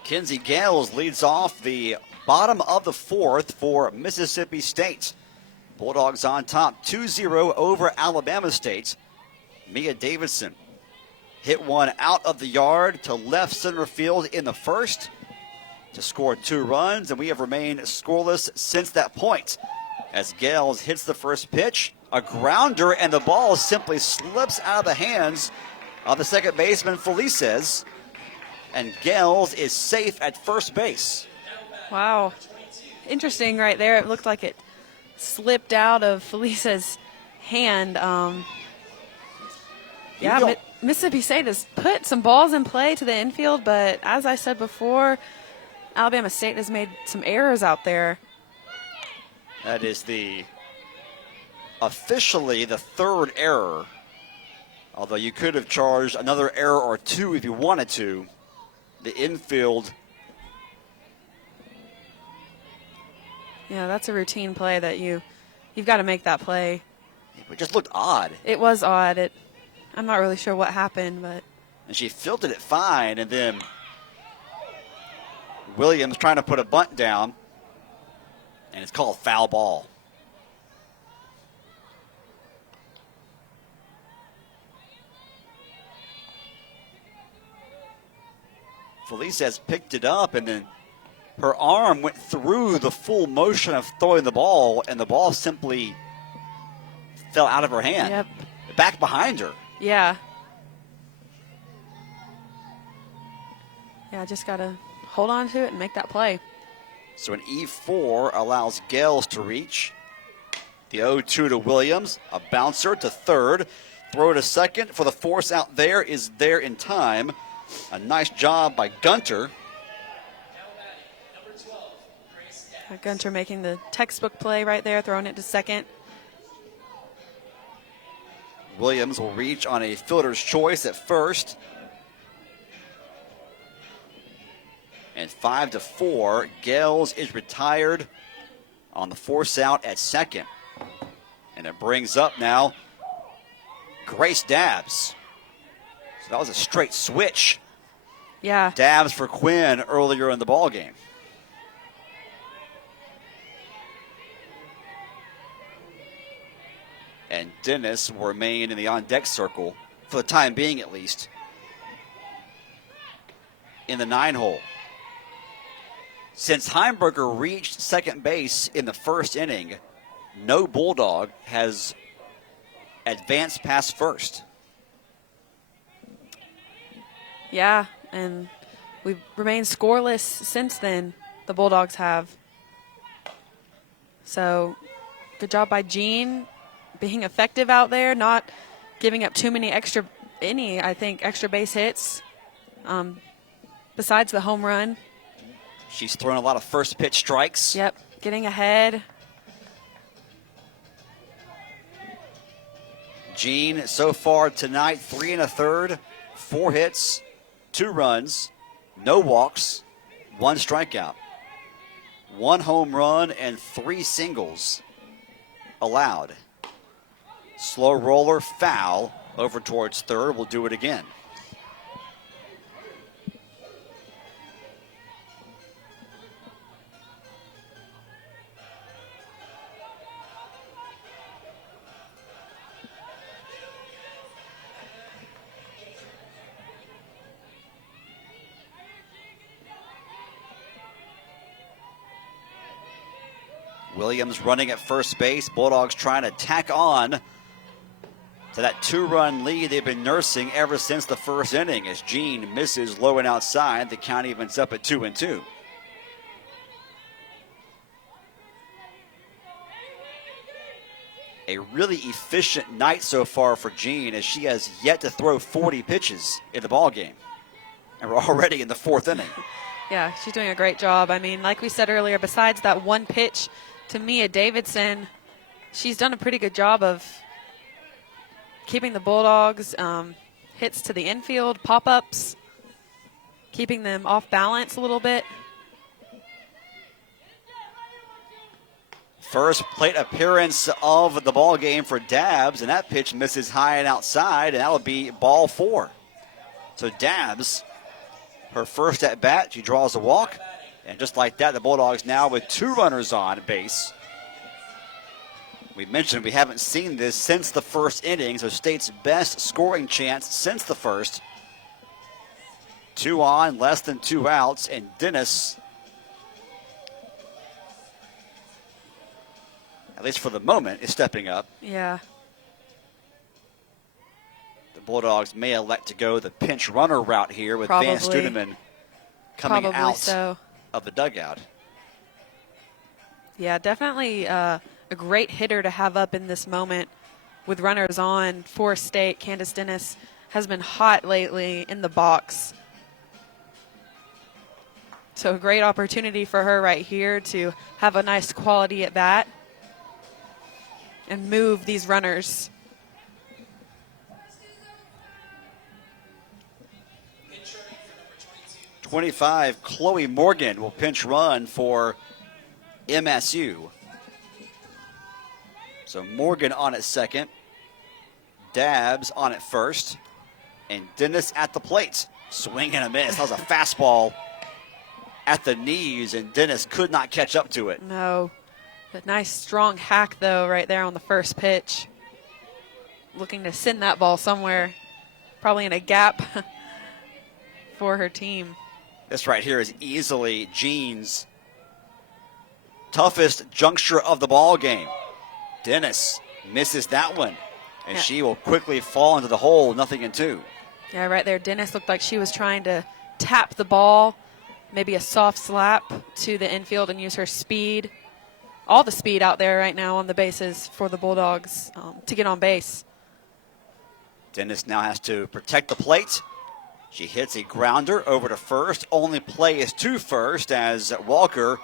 Kenzie Gales leads off the bottom of the 4th for Mississippi State. Bulldogs on top 2-0 over Alabama State. Mia Davidson hit one out of the yard to left center field in the 1st to score 2 runs, and we have remained scoreless since that point. As Gales hits the first pitch, a grounder, and the ball simply slips out of the hands of the second baseman, Felices. And Gales is safe at first base. Wow. Interesting right there. It looked like it slipped out of Felice's hand. Mississippi State has put some balls in play to the infield, but as I said before, Alabama State has made some errors out there. That is officially the 3rd error, although you could have charged another error or 2 if you wanted to. The infield. Yeah, that's a routine play that you've got to make that play. It just looked odd. It was odd. I'm not really sure what happened, but. And she filtered it fine, and then Williams trying to put a bunt down, and it's called foul ball. Felices picked it up, and then her arm went through the full motion of throwing the ball, and the ball simply fell out of her hand. Yep. Back behind her. Yeah. Yeah, just got to hold on to it and make that play. So an E4 allows Gales to reach. The 0-2 to Williams, a bouncer to third. Throw to second for the force out there is there in time. A nice job by Gunter. Gunter making the textbook play right there, throwing it to second. Williams will reach on a fielder's choice at first. And 5-4, Gales is retired on the force out at second. And it brings up now Grace Dabbs. So that was a straight switch. Yeah. Dabbs for Quinn earlier in the ball game. And Dennis will remain in the on-deck circle, for the time being at least, in the 9-hole. Since Heimberger reached second base in the first inning, no Bulldog has advanced past first. Yeah, and we've remained scoreless since then, the Bulldogs have. So, good job by Jean being effective out there, not giving up too many extra base hits besides the home run. She's thrown a lot of first pitch strikes. Yep, getting ahead. Jean, so far tonight, 3 1/3, 4 hits, 2 runs, no walks, 1 strikeout, 1 home run, and 3 singles allowed. Slow roller, foul, over towards third. We'll do it again. Williams running at first base. Bulldogs trying to tack on to that 2-run lead they've been nursing ever since the first inning. As Jean misses low and outside, the count evens up at 2-2. A really efficient night so far for Jean, as she has yet to throw 40 pitches in the ballgame. And we're already in the 4th inning. Yeah, she's doing a great job. I mean, like we said earlier, besides that one pitch to Mia Davidson, she's done a pretty good job of keeping the Bulldogs hits to the infield, pop-ups, keeping them off balance a little bit. First plate appearance of the ball game for Dabbs, and that pitch misses high and outside, and that'll be ball 4. So Dabbs, her first at bat, she draws a walk, and just like that, the Bulldogs now with 2 runners on base. We mentioned we haven't seen this since the first inning, so State's best scoring chance since the first. 2 on, less than 2 outs, and Dennis, at least for the moment, is stepping up. Yeah. The Bulldogs may elect to go the pinch runner route here with Van Studeman coming out of the dugout. Yeah, definitely a great hitter to have up in this moment with runners on for State. Candace Dennis has been hot lately in the box. So a great opportunity for her right here to have a nice quality at bat and move these runners. #25, Chloe Morgan will pinch run for MSU. So Morgan on at second, Dabbs on at first, and Dennis at the plate. Swing and a miss. That was a fastball at the knees, and Dennis could not catch up to it. No. A nice strong hack, though, right there on the first pitch. Looking to send that ball somewhere, probably in a gap for her team. This right here is easily Jean's toughest juncture of the ball game. Dennis misses that one, and she will quickly fall into the hole, 0-2. Yeah, right there. Dennis looked like she was trying to tap the ball, maybe a soft slap to the infield and use her speed, all the speed out there right now on the bases for the Bulldogs to get on base. Dennis now has to protect the plate. She hits a grounder over to first. Only play is to first as Walker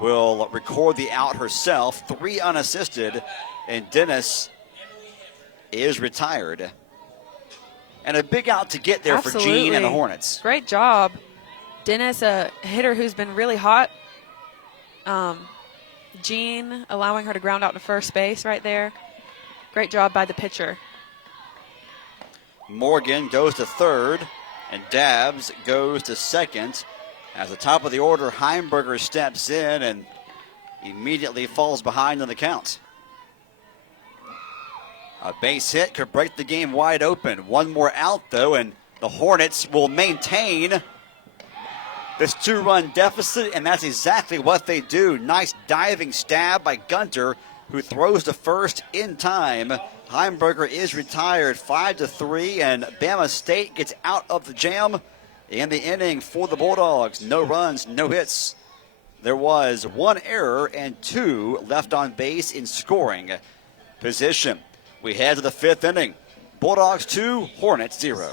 will record the out herself. 3 unassisted, and Dennis is retired. And a big out to get there for Jean and the Hornets. Great job. Dennis, a hitter who's been really hot. Jean allowing her to ground out to first base right there. Great job by the pitcher. Morgan goes to third, and Dabbs goes to second. At the top of the order, Heimberger steps in and immediately falls behind on the count. A base hit could break the game wide open. One more out, though, and the Hornets will maintain this 2-run deficit, and that's exactly what they do. Nice diving stab by Gunter, who throws to first in time. Heimberger is retired 5-3, and Bama State gets out of the jam in the inning for the Bulldogs. No runs, no hits. There was 1 error and 2 left on base in scoring position. We head to the 5th inning. Bulldogs 2, Hornets 0.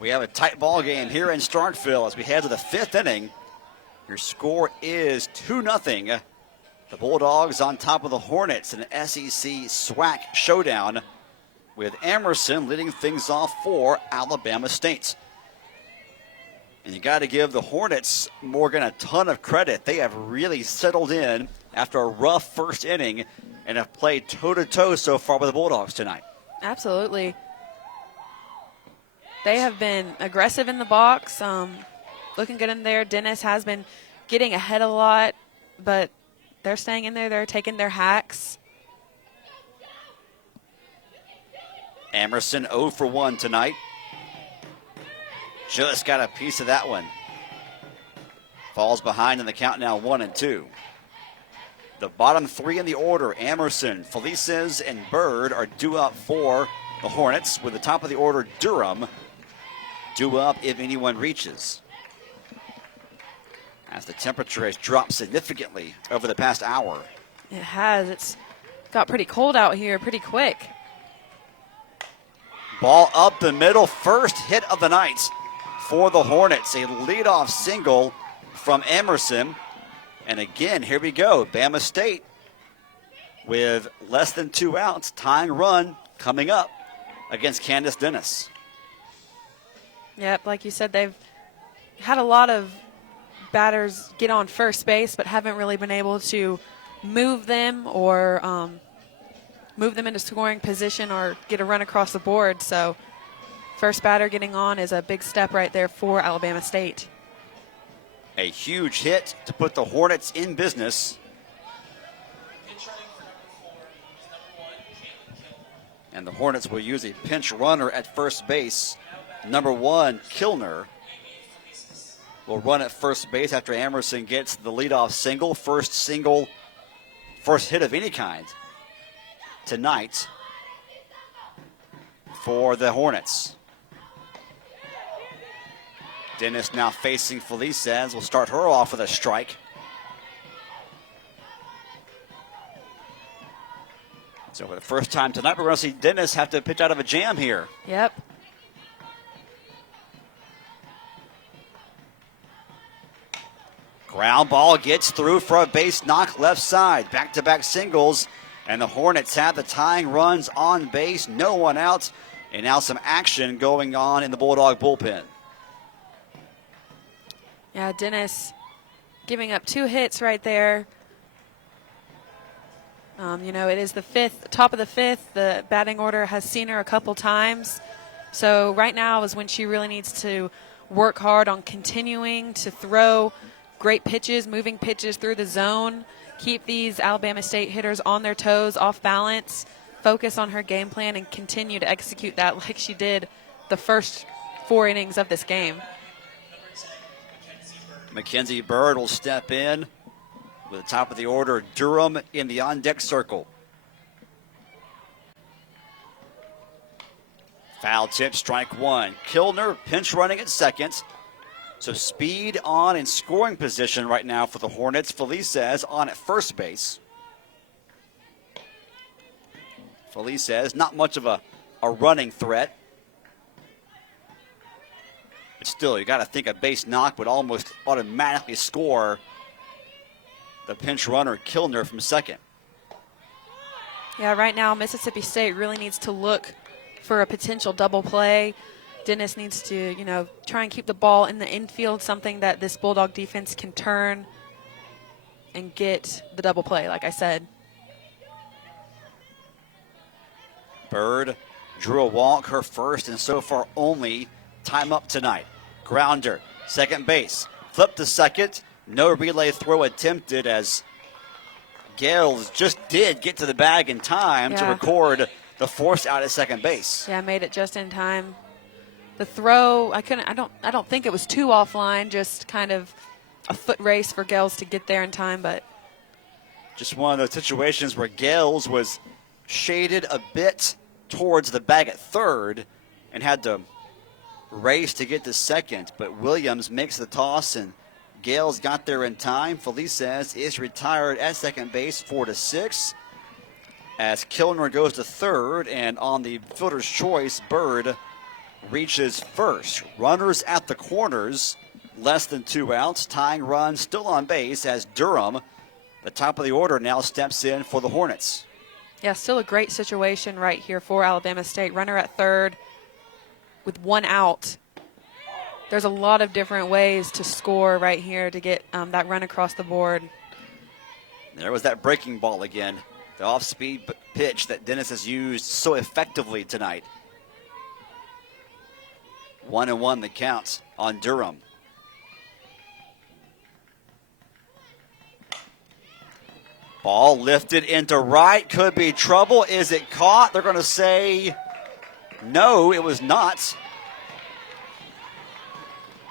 We have a tight ball game here in Starkville as we head to the 5th inning. Your score is 2-0. The Bulldogs on top of the Hornets in an SEC SWAC showdown, with Emerson leading things off for Alabama State. And you got to give the Hornets, Morgan, a ton of credit. They have really settled in after a rough first inning and have played toe-to-toe so far with the Bulldogs tonight. Absolutely. They have been aggressive in the box, looking good in there. Dennis has been getting ahead a lot, but they're staying in there. They're taking their hacks. Emerson 0 for 1 tonight. Just got a piece of that one. Falls behind in the count now 1-2. The bottom 3 in the order, Emerson, Felices, and Bird, are due up for the Hornets, with the top of the order, Durham, due up if anyone reaches. As the temperature has dropped significantly over the past hour. It has. It's got pretty cold out here pretty quick. Ball up the middle, first hit of the night for the Hornets. A leadoff single from Emerson. And again, here we go. Bama State with less than 2 outs, tying run coming up against Candace Dennis. Yep, like you said, they've had a lot of batters get on first base, but haven't really been able to move them or move them into scoring position or get a run across the board. So first batter getting on is a big step right there for Alabama State. A huge hit to put the Hornets in business. And the Hornets will use a pinch runner at first base. Number 1, Kilner, will run at first base after Emerson gets the leadoff single. First hit of any kind tonight for the Hornets. Dennis now facing Felice. Will start her off with a strike. So for the first time tonight, we're going to see Dennis have to pitch out of a jam here. Yep. Ground ball gets through for a base knock left side. Back-to-back singles, and the Hornets have the tying runs on base. No one out, and now some action going on in the Bulldog bullpen. Yeah, Dennis giving up 2 hits right there. You know, it is the top of the fifth. The batting order has seen her a couple times. So right now is when she really needs to work hard on continuing to throw great pitches, moving pitches through the zone, keep these Alabama State hitters on their toes, off balance, focus on her game plan, and continue to execute that like she did the first 4 innings of this game. Mackenzie Bird will step in with the top of the order. Durham in the on-deck circle. Foul tip, strike 1. Kilner pinch running at second. So speed on in scoring position right now for the Hornets. Felice on at first base. Felice not much of a running threat. But still, you got to think a base knock would almost automatically score the pinch runner Kilner from second. Yeah, right now Mississippi State really needs to look for a potential double play. Dennis needs to, you know, try and keep the ball in the infield, something that this Bulldog defense can turn and get the double play, like I said. Bird drew a walk, her first and so far only time up tonight. Grounder, second base, flip to second. No relay throw attempted as Gales just did get to the bag in time to record the force out at second base. Yeah, made it just in time. The throw, I don't think it was too offline, just kind of a foot race for Gales to get there in time, but just one of those situations where Gales was shaded a bit towards the bag at third and had to race to get to second, but Williams makes the toss and Gales got there in time. Felice is retired at second base, 4-6. As Kilner goes to third, and on the fielder's choice, Bird reaches first. Runners at the corners, less than 2 outs. Tying run still on base as Durham, the top of the order, now steps in for the Hornets. yeah, still a great situation right here for Alabama State. Runner at third with 1 out. There's a lot of different ways to score right here to get that run across the board. There was that breaking ball again. The off-speed pitch that Dennis has used so effectively tonight. 1-1 the count on Durham. Ball lifted into right. Could be trouble. Is it caught? They're going to say no, it was not.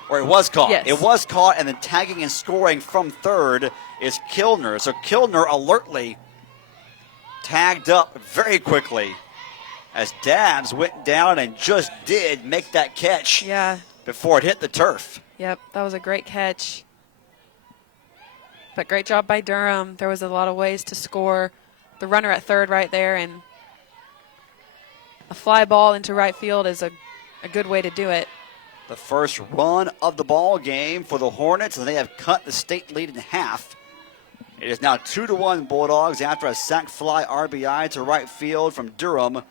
Or it was caught. Yes. It was caught, and then tagging and scoring from third is Kilner. So Kilner alertly tagged up very quickly as Dabbs went down and just did make that catch before it hit the turf. Yep, that was a great catch. But great job by Durham. There was a lot of ways to score. The runner at third right there, and a fly ball into right field is a good way to do it. The first run of the ball game for the Hornets, and they have cut the state lead in half. It is now 2-1 Bulldogs after a sac fly RBI to right field from Durham.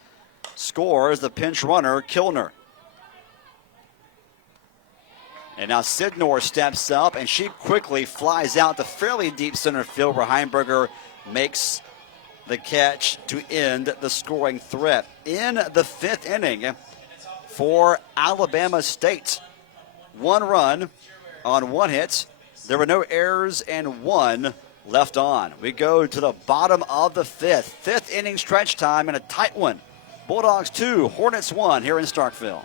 Scores the pinch runner, Kilner. And now Sidnor steps up, and she quickly flies out to fairly deep center field where Heimberger makes the catch to end the scoring threat. In the 5th inning for Alabama State, 1 run on 1 hit. There were no errors and 1 left on. We go to the bottom of the 5th. 5th inning stretch time and a tight one. Bulldogs 2, Hornets 1 here in Starkville.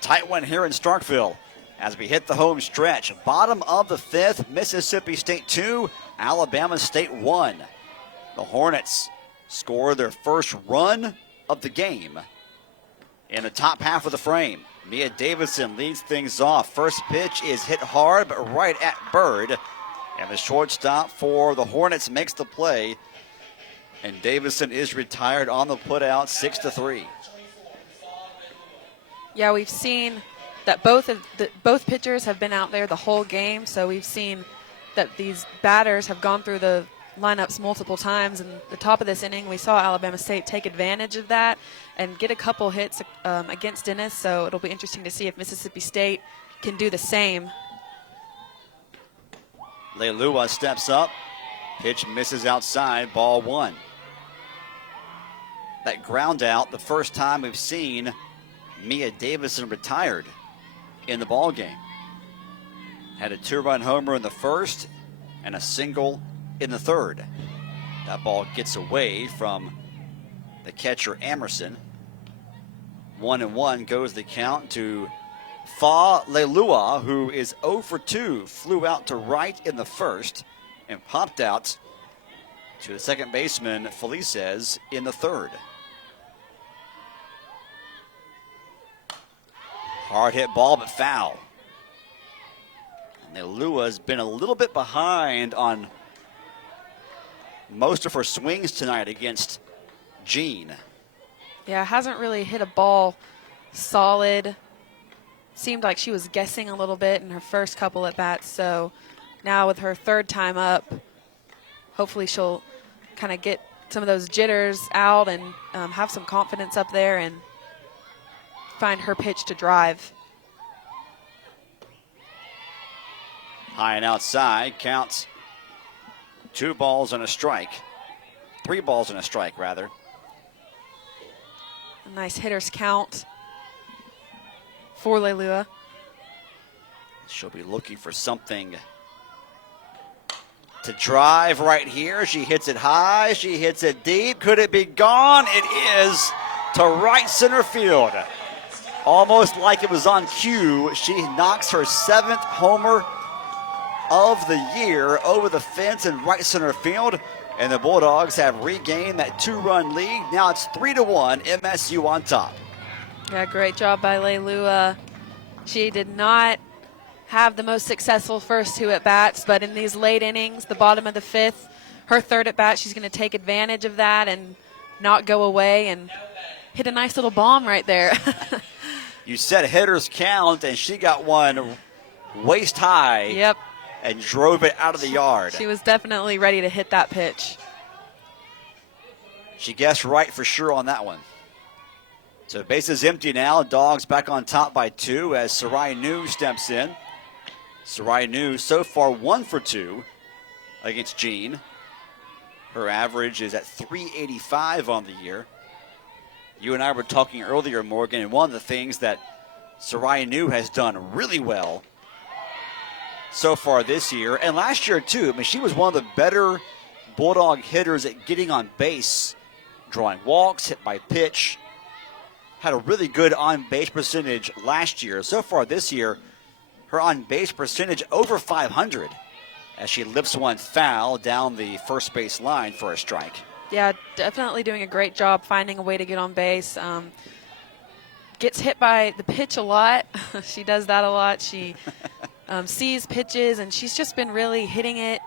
tight one here in Starkville as we hit the home stretch. Bottom of the 5th, Mississippi State 2, Alabama State 1. The Hornets score their first run of the game in the top half of the frame. Mia Davidson leads things off. First pitch is hit hard, but right at Bird. And the shortstop for the Hornets makes the play. And Davidson is retired on the putout, 6-3. Yeah, we've seen that both pitchers have been out there the whole game, so we've seen that these batters have gone through the lineups multiple times. And the top of this inning, we saw Alabama State take advantage of that and get a couple hits against Dennis, so it'll be interesting to see if Mississippi State can do the same. Leilua steps up. Pitch misses outside, ball 1. That ground out, the first time we've seen Mia Davidson retired in the ball game. Had a 2-run homer in the first and a single in the third. That ball gets away from the catcher Amerson. 1-1 goes the count to Fa Leilua, who is 0 for 2. Flew out to right in the first and popped out to the second baseman Felices in the third. Hard hit ball, but foul. And Leilua's been a little bit behind on most of her swings tonight against Jean. Yeah, hasn't really hit a ball solid. Seemed like she was guessing a little bit in her first couple at bats. So now with her third time up, hopefully she'll kind of get some of those jitters out and have some confidence up there and find her pitch to drive. High and outside, counts 2 balls and a strike. 3 balls and a strike, rather. A nice hitter's count for Leilua. She'll be looking for something to drive right here. She hits it high, she hits it deep. Could it be gone? It is to right center field. Almost like it was on cue. She knocks her 7th homer of the year over the fence in right center field. And the Bulldogs have regained that 2-run lead. Now it's 3-1, MSU on top. Yeah, great job by Leilua. She did not have the most successful first 2 at-bats, but in these late innings, the bottom of the 5th, her third at-bat, she's going to take advantage of that and not go away and hit a nice little bomb right there. You said hitter's count, and she got one waist high. Yep. And drove it out of the yard. She was definitely ready to hit that pitch. She guessed right for sure on that one. So base is empty now. Dogs back on top by 2 as Sarai New steps in. Sarai New so far 1 for 2 against Jean. Her average is at 385 on the year. You and I were talking earlier, Morgan, and one of the things that Sarai New has done really well so far this year, and last year too. I mean, she was one of the better Bulldog hitters at getting on base, drawing walks, hit by pitch. Had a really good on-base percentage last year. So far this year, her on-base percentage over 500 as she lifts one foul down the first base line for a strike. Yeah, definitely doing a great job finding a way to get on base. Gets hit by the pitch a lot. She does that a lot. She sees pitches, and she's just been really hitting it,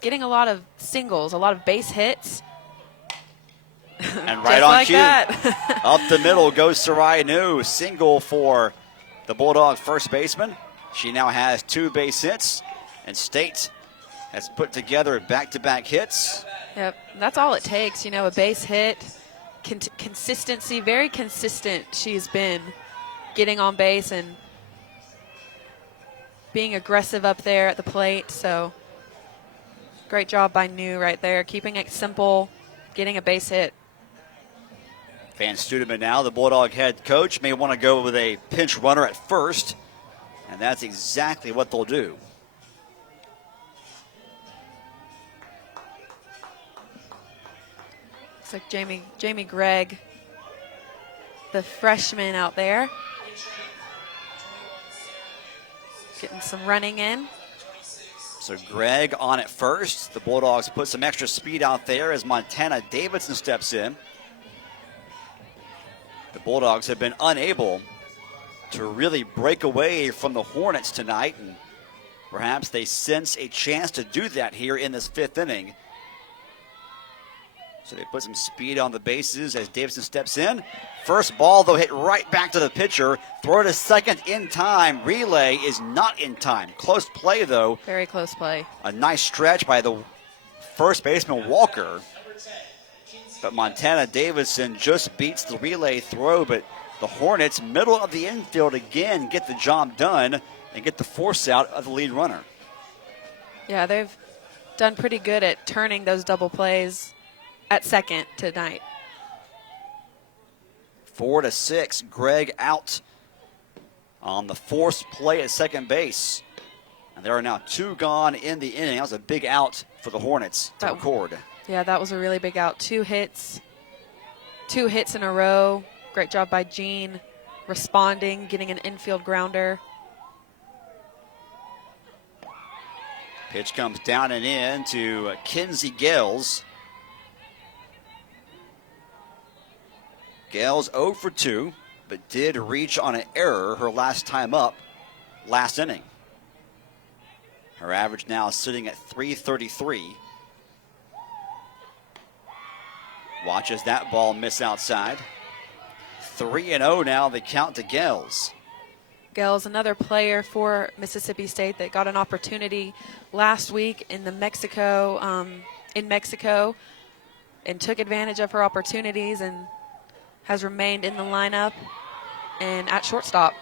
getting a lot of singles, a lot of base hits. And right on like cue, that. up the middle goes Sarai New, single for the Bulldog first baseman. She now has 2 base hits, and State has put together back-to-back hits. Yep, that's all it takes, a base hit, consistency, very consistent she's been getting on base and being aggressive up there at the plate. So great job by New right there, keeping it simple, getting a base hit. Van Studeman now, the Bulldog head coach, may want to go with a pinch runner at first, and that's exactly what they'll do. Looks like Jamie Gregg, the freshman out there. getting some running in. So Greg on it first. The Bulldogs put some extra speed out there as Montana Davidson steps in. The Bulldogs have been unable to really break away from the Hornets tonight, and perhaps they sense a chance to do that here in this 5th inning. So they put some speed on the bases as Davidson steps in. First ball, though, hit right back to the pitcher. Throw to second in time. Relay is not in time. Close play, though. Very close play. A nice stretch by the first baseman, Walker. But Montana Davidson just beats the relay throw, but the Hornets, middle of the infield again, get the job done and get the force out of the lead runner. Yeah, they've done pretty good at turning those double plays at second tonight. 4-6, Greg out on the forced play at second base. And there are now 2 gone in the inning. That was a big out for the Hornets to record. Yeah, that was a really big out. 2 hits in a row. Great job by Gene responding, getting an infield grounder. Pitch comes down and in to Kinsey Gales. Gales 0 for 2, but did reach on an error her last time up last inning. Her average now sitting at .333. Watches that ball miss outside. 3-0 now, the count to Gales. Gales, another player for Mississippi State that got an opportunity last week in Mexico, and took advantage of her opportunities and has remained in the lineup and at shortstop.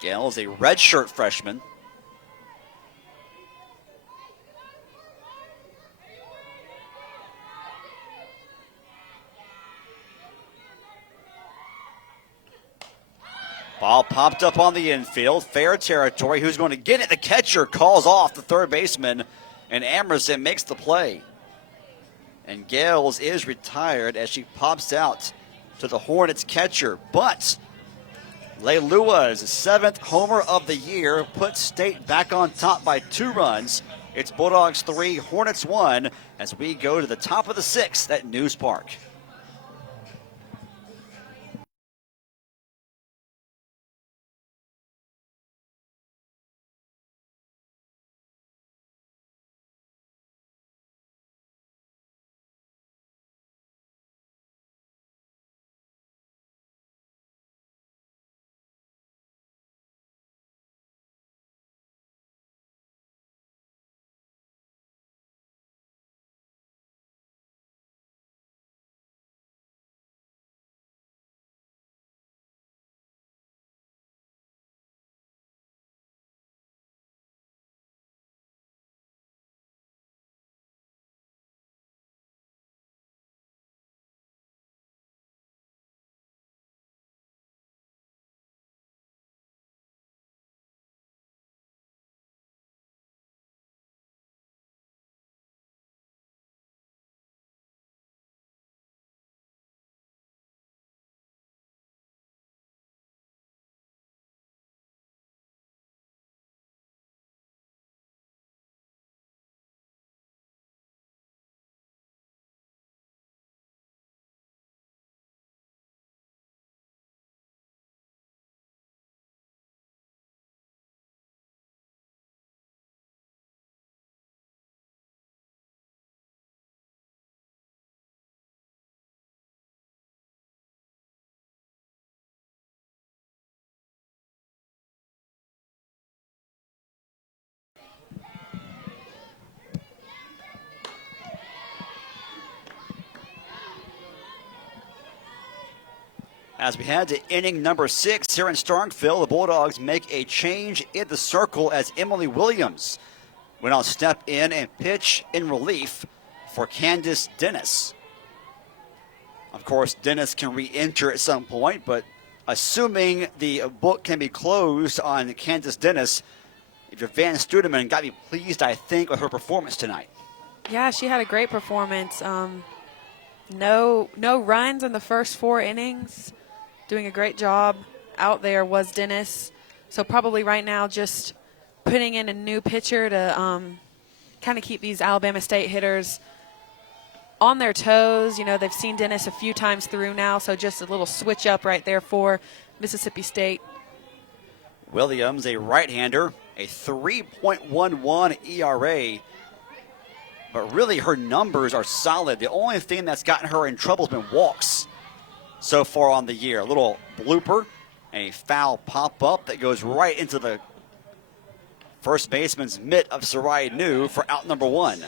Gales, a redshirt freshman. Ball popped up on the infield, fair territory. Who's going to get it? The catcher calls off the third baseman, and Emerson makes the play. And Gales is retired as she pops out to the Hornets catcher. But Leilua's 7th homer of the year puts State back on top by 2 runs. It's Bulldogs 3, Hornets 1 as we go to the top of the 6th at News Park. As we head to inning number 6 here in Starkville, the Bulldogs make a change in the circle as Emily Williams will now step in and pitch in relief for Candace Dennis. Of course, Dennis can re-enter at some point, but assuming the book can be closed on Candace Dennis, if you're Van Studeman, got to be pleased, I think, with her performance tonight. Yeah, she had a great performance. No runs in the first 4 innings. Doing a great job out there was Dennis. So probably right now just putting in a new pitcher to kind of keep these Alabama State hitters on their toes. You know, they've seen Dennis a few times through now, so just a little switch up right there for Mississippi State. Williams, a right-hander, a 3.11 ERA. But really, her numbers are solid. The only thing that's gotten her in trouble has been walks so far on the year. A little blooper, a foul pop-up that goes right into the first baseman's mitt of Sarai New for out number 1.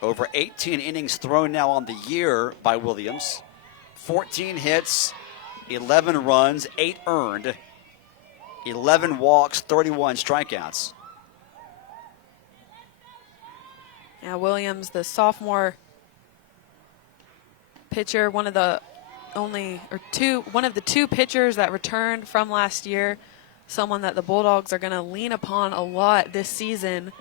Over 18 innings thrown now on the year by Williams. 14 hits, 11 runs, 8 earned, 11 walks, 31 strikeouts. Yeah, Williams, the sophomore pitcher, one of the two pitchers that returned from last year, someone that the Bulldogs are going to lean upon a lot this season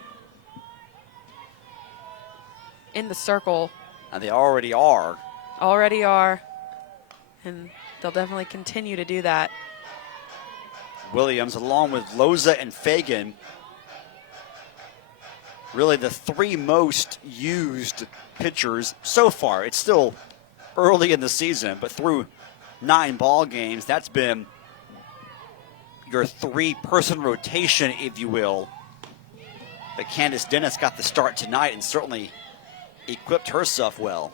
in the circle. And they already are. Already are. And they'll definitely continue to do that. Williams, along with Loza and Fagan, really the 3 most used pitchers so far. It's still early in the season, but through 9 ball games, that's been your 3-person rotation, if you will. But Candace Dennis got the start tonight and certainly equipped herself well.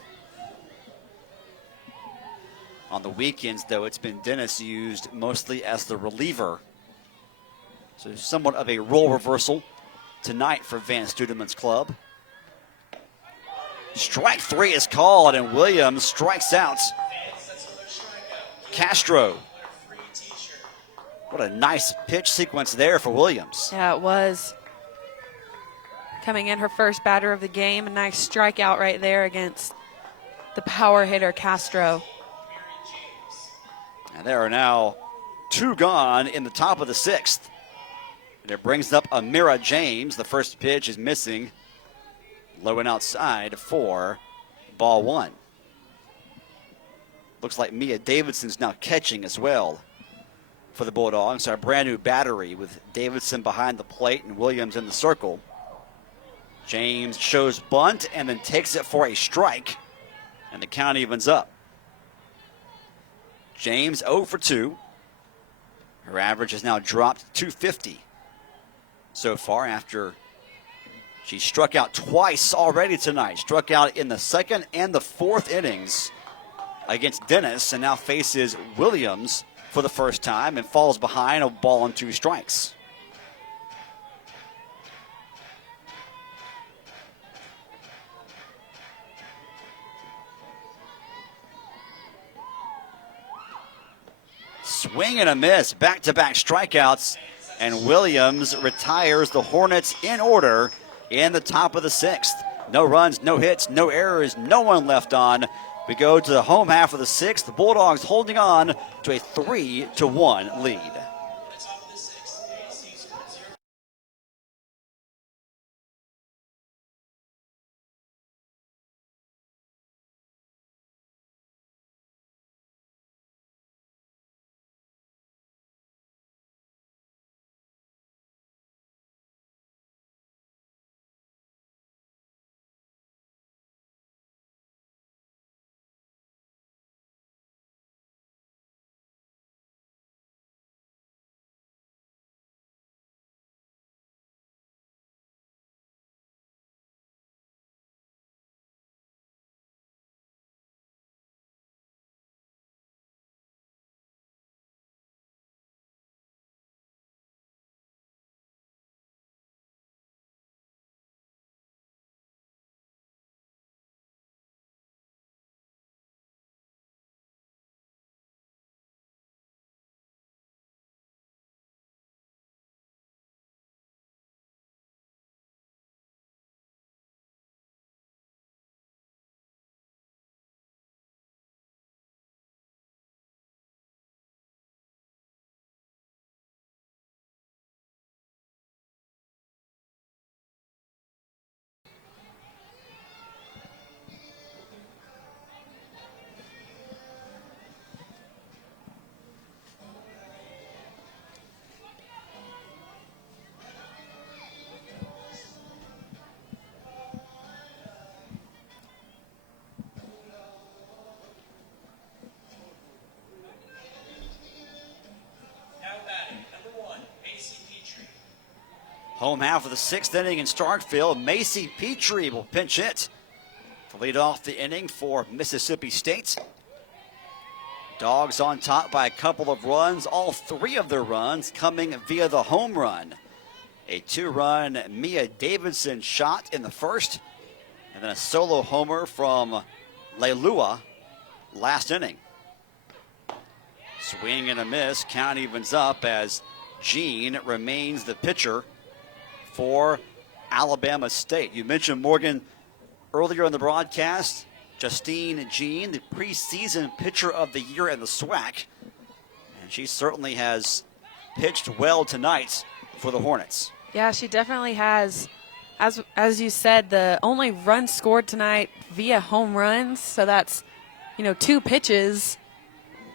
On the weekends, though, it's been Dennis used mostly as the reliever. So somewhat of a role reversal tonight for Van Studeman's club. Strike 3 is called, and Williams strikes out Castro. What a nice pitch sequence there for Williams. Yeah, it was. Coming in her first batter of the game, a nice strikeout right there against the power hitter Castro. And there are now 2 gone in the top of the 6th. And it brings up Amira James. The first pitch is missing. Low and outside for ball 1. Looks like Mia Davidson's now catching as well for the Bulldogs. Our brand new battery with Davidson behind the plate and Williams in the circle. James shows bunt and then takes it for a strike. And the count evens up. James 0 for 2. Her average has now dropped to 250 so far after she struck out twice already tonight. Struck out in the 2nd and the 4th innings against Dennis, and now faces Williams for the first time and falls behind a ball and 2 strikes. Swing and a miss, back-to-back strikeouts, and Williams retires the Hornets in order in the top of the 6th. No runs, no hits, no errors, no one left on. We go to the home half of the 6th. The Bulldogs holding on to a 3-1 lead. Home half of the 6th inning in Starkville. Macy Petrie will pinch hit to lead off the inning for Mississippi State. Dogs on top by a couple of runs, all 3 of their runs coming via the home run. A 2-run Mia Davidson shot in the first, and then a solo homer from Leilua last inning. Swing and a miss, count evens up as Jean remains the pitcher for Alabama State. You mentioned Morgan earlier in the broadcast. Justine Jean, the preseason pitcher of the year in the SWAC. And she certainly has pitched well tonight for the Hornets. Yeah, she definitely has. As you said, the only run scored tonight via home runs. So that's, 2 pitches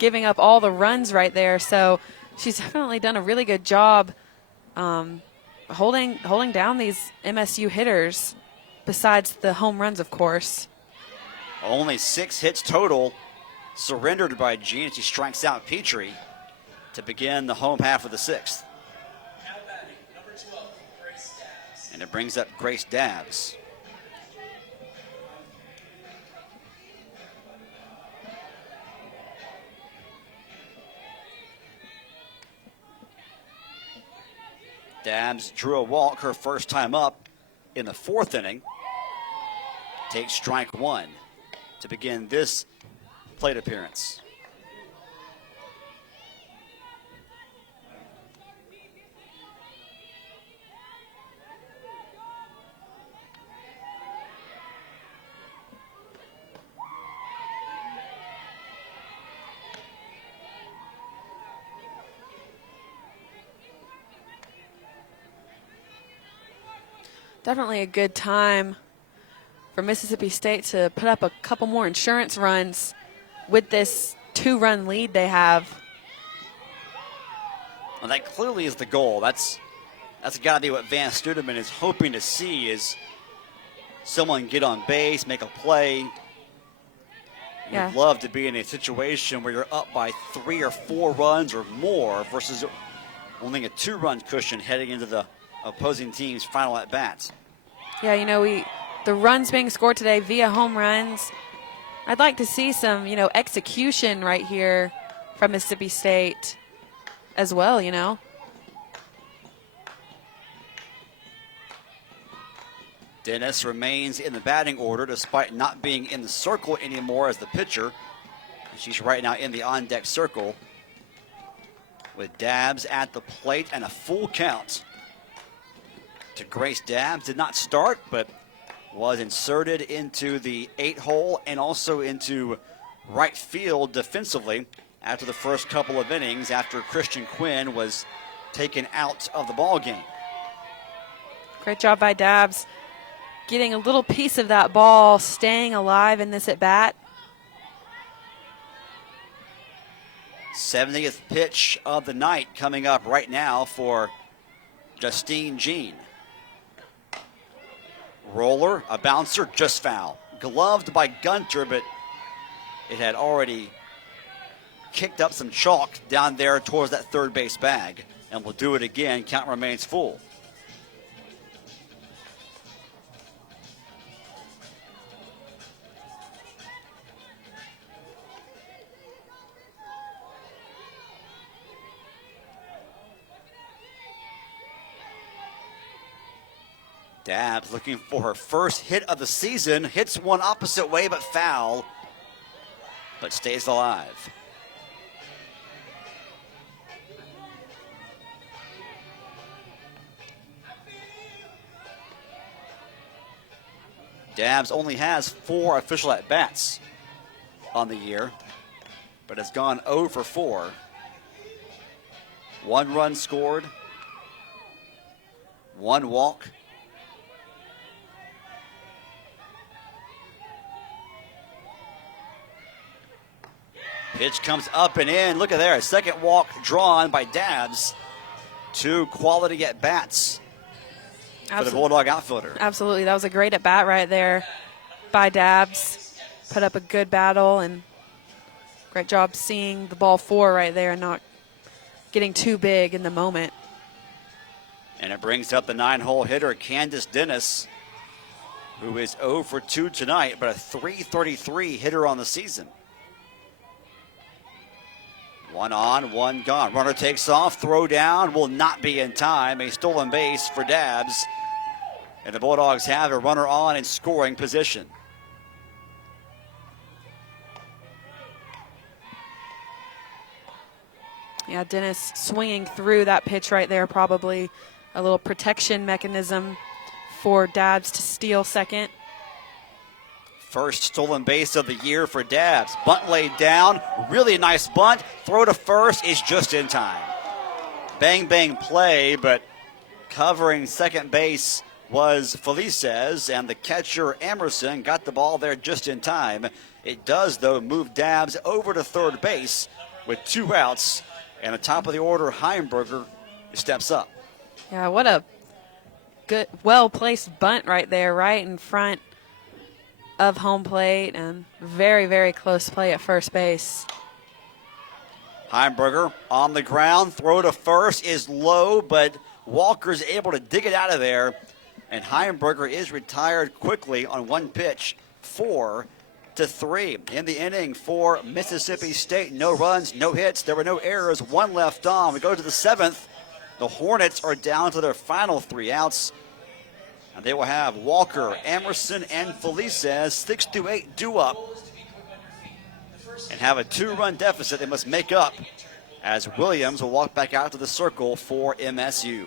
giving up all the runs right there. So she's definitely done a really good job holding down these MSU hitters, besides the home runs, of course. Only 6 hits total surrendered by Jean as she strikes out Petrie to begin the home half of the 6th. Now batting, number 12, Grace Dabbs. And it brings up Grace Dabbs. Dabbs drew a walk her first time up in the 4th inning. Takes strike 1 to begin this plate appearance. Definitely a good time for Mississippi State to put up a couple more insurance runs with this 2-run lead they have. Well, that clearly is the goal. That's got to be what Van Studeman is hoping to see, is someone get on base, make a play. Yeah. You'd love to be in a situation where you're up by 3 or 4 runs or more versus only a 2-run cushion heading into the opposing team's final at-bats. Yeah, the runs being scored today via home runs. I'd like to see some, execution right here from Mississippi State as well, Dennis remains in the batting order despite not being in the circle anymore as the pitcher. She's right now in the on-deck circle with Dabbs at the plate and a full count to Grace Dabbs. Did not start, but was inserted into the 8-hole and also into right field defensively after the first couple of innings after Christian Quinn was taken out of the ball game. Great job by Dabbs, getting a little piece of that ball, staying alive in this at-bat. 70th pitch of the night coming up right now for Justine Jean. Roller, a bouncer, just foul. Gloved by Gunter, but it had already kicked up some chalk down there towards that third base bag. And will do it again. Count remains full. Dabbs looking for her first hit of the season. Hits one opposite way, but foul. But stays alive. Dabbs only has 4 official at-bats on the year, but has gone 0 for 4. 1 run scored, 1 walk, pitch comes up and in. Look at there, a second walk drawn by Dabbs. 2 quality at-bats for the Bulldog outfielder. Absolutely, that was a great at-bat right there by Dabbs. Put up a good battle, and great job seeing the ball 4 right there and not getting too big in the moment. And it brings up the 9-hole hitter, Candace Dennis, who is 0 for 2 tonight, but a .333 hitter on the season. 1 on, 1 gone. Runner takes off, throw down, will not be in time. A stolen base for Dabbs. And the Bulldogs have a runner on in scoring position. Yeah, Dennis swinging through that pitch right there, probably a little protection mechanism for Dabbs to steal second. First stolen base of the year for Dabbs. Bunt laid down, really nice bunt. Throw to first is just in time. Bang, bang play, but covering second base was Felices, and the catcher Emerson got the ball there just in time. It does, though, move Dabbs over to third base with 2 outs, and the top of the order, Heimberger, steps up. Yeah, what a good, well-placed bunt right there, right in front of home plate, and very, very close play at first base. Heimberger on the ground, throw to first is low, but Walker's able to dig it out of there, and Heimberger is retired quickly on 1 pitch, 4-3 in the inning for Mississippi State. No runs, no hits, there were no errors, 1 left on. We go to the 7th. The Hornets are down to their final 3 outs, and they will have Walker, Emerson, and Felices 6-8 due up and have a 2-run deficit they must make up as Williams will walk back out to the circle for MSU.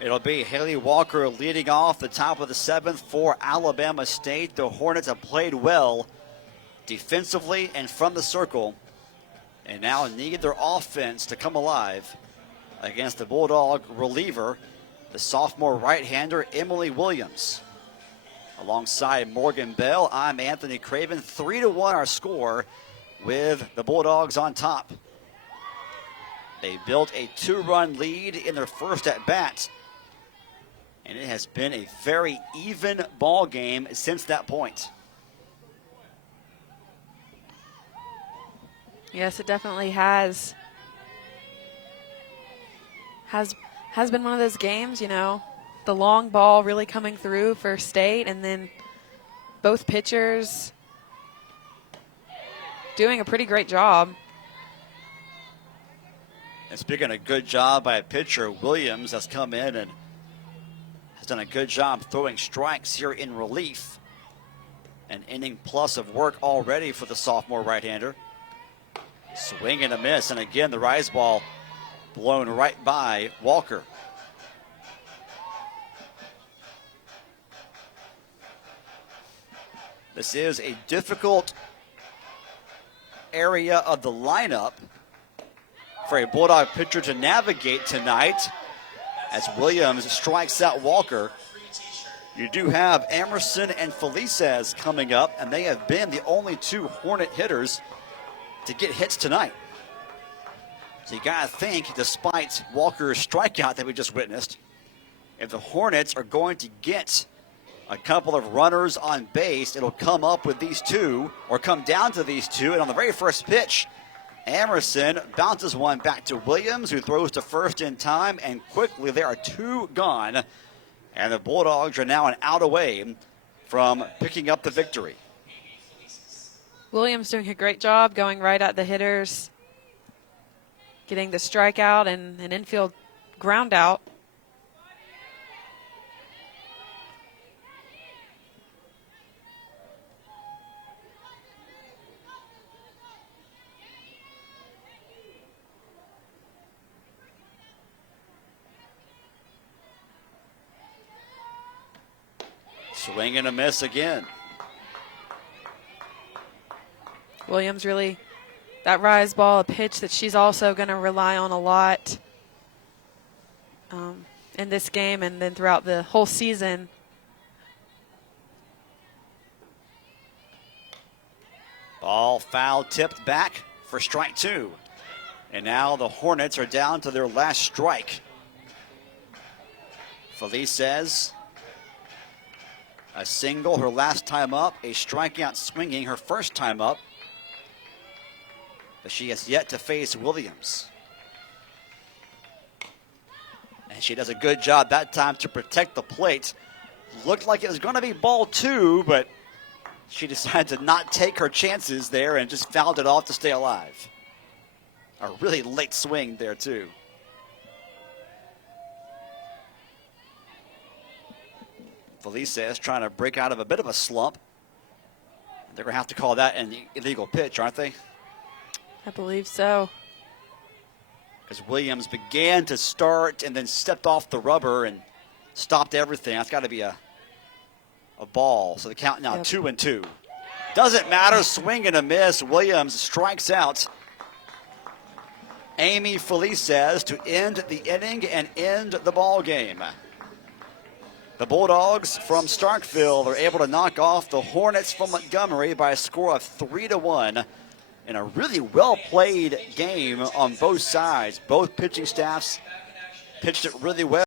It'll be Haley Walker leading off the top of the 7th for Alabama State. The Hornets have played well defensively and from the circle, and now need their offense to come alive against the Bulldog reliever, the sophomore right-hander Emily Williams. Alongside Morgan Bell, I'm Anthony Craven. 3-1 our score with the Bulldogs on top. They built a 2-run lead in their first at-bat, and it has been a very even ball game since that point. Yes, it definitely has. Has been one of those games, you know, the long ball really coming through for State, and then both pitchers doing a pretty great job. And speaking of good job by a pitcher, Williams has come in and has done a good job throwing strikes here in relief. An inning plus of work already for the sophomore right-hander. Swing and a miss, and again the rise ball blown right by Walker. This is a difficult area of the lineup for a Bulldog pitcher to navigate tonight as Williams strikes out Walker. You do have Emerson and Felices coming up, and they have been the only 2 Hornet hitters to get hits tonight. So you got to think, despite Walker's strikeout that we just witnessed, if the Hornets are going to get a couple of runners on base, it'll come up with these 2, or come down to these 2, and on the very first pitch, Emerson bounces one back to Williams, who throws to first in time, and quickly there are 2 gone. And the Bulldogs are now an out away from picking up the victory. Williams doing a great job going right at the hitters, getting the strikeout and an infield ground out. Swing and a miss again. Williams really, that rise ball, a pitch that she's also going to rely on a lot in this game and then throughout the whole season. Ball foul tipped back for strike 2. And now the Hornets are down to their last strike. Felice says a single her last time up, a strikeout swinging her first time up. But she has yet to face Williams. And she does a good job that time to protect the plate. Looked like it was going to be ball 2, but she decided to not take her chances there and just fouled it off to stay alive. A really late swing there, too. Felice is trying to break out of a bit of a slump. They're going to have to call that an illegal pitch, aren't they? I believe so. Because Williams began to start and then stepped off the rubber and stopped everything. That's got to be a ball. So the count now 2-2. Doesn't matter, swing and a miss. Williams strikes out Amy Felice says to end the inning and end the ball game. The Bulldogs from Starkville are able to knock off the Hornets from Montgomery by a score of 3-1 in a really well-played game on both sides. Both pitching staffs pitched it really well.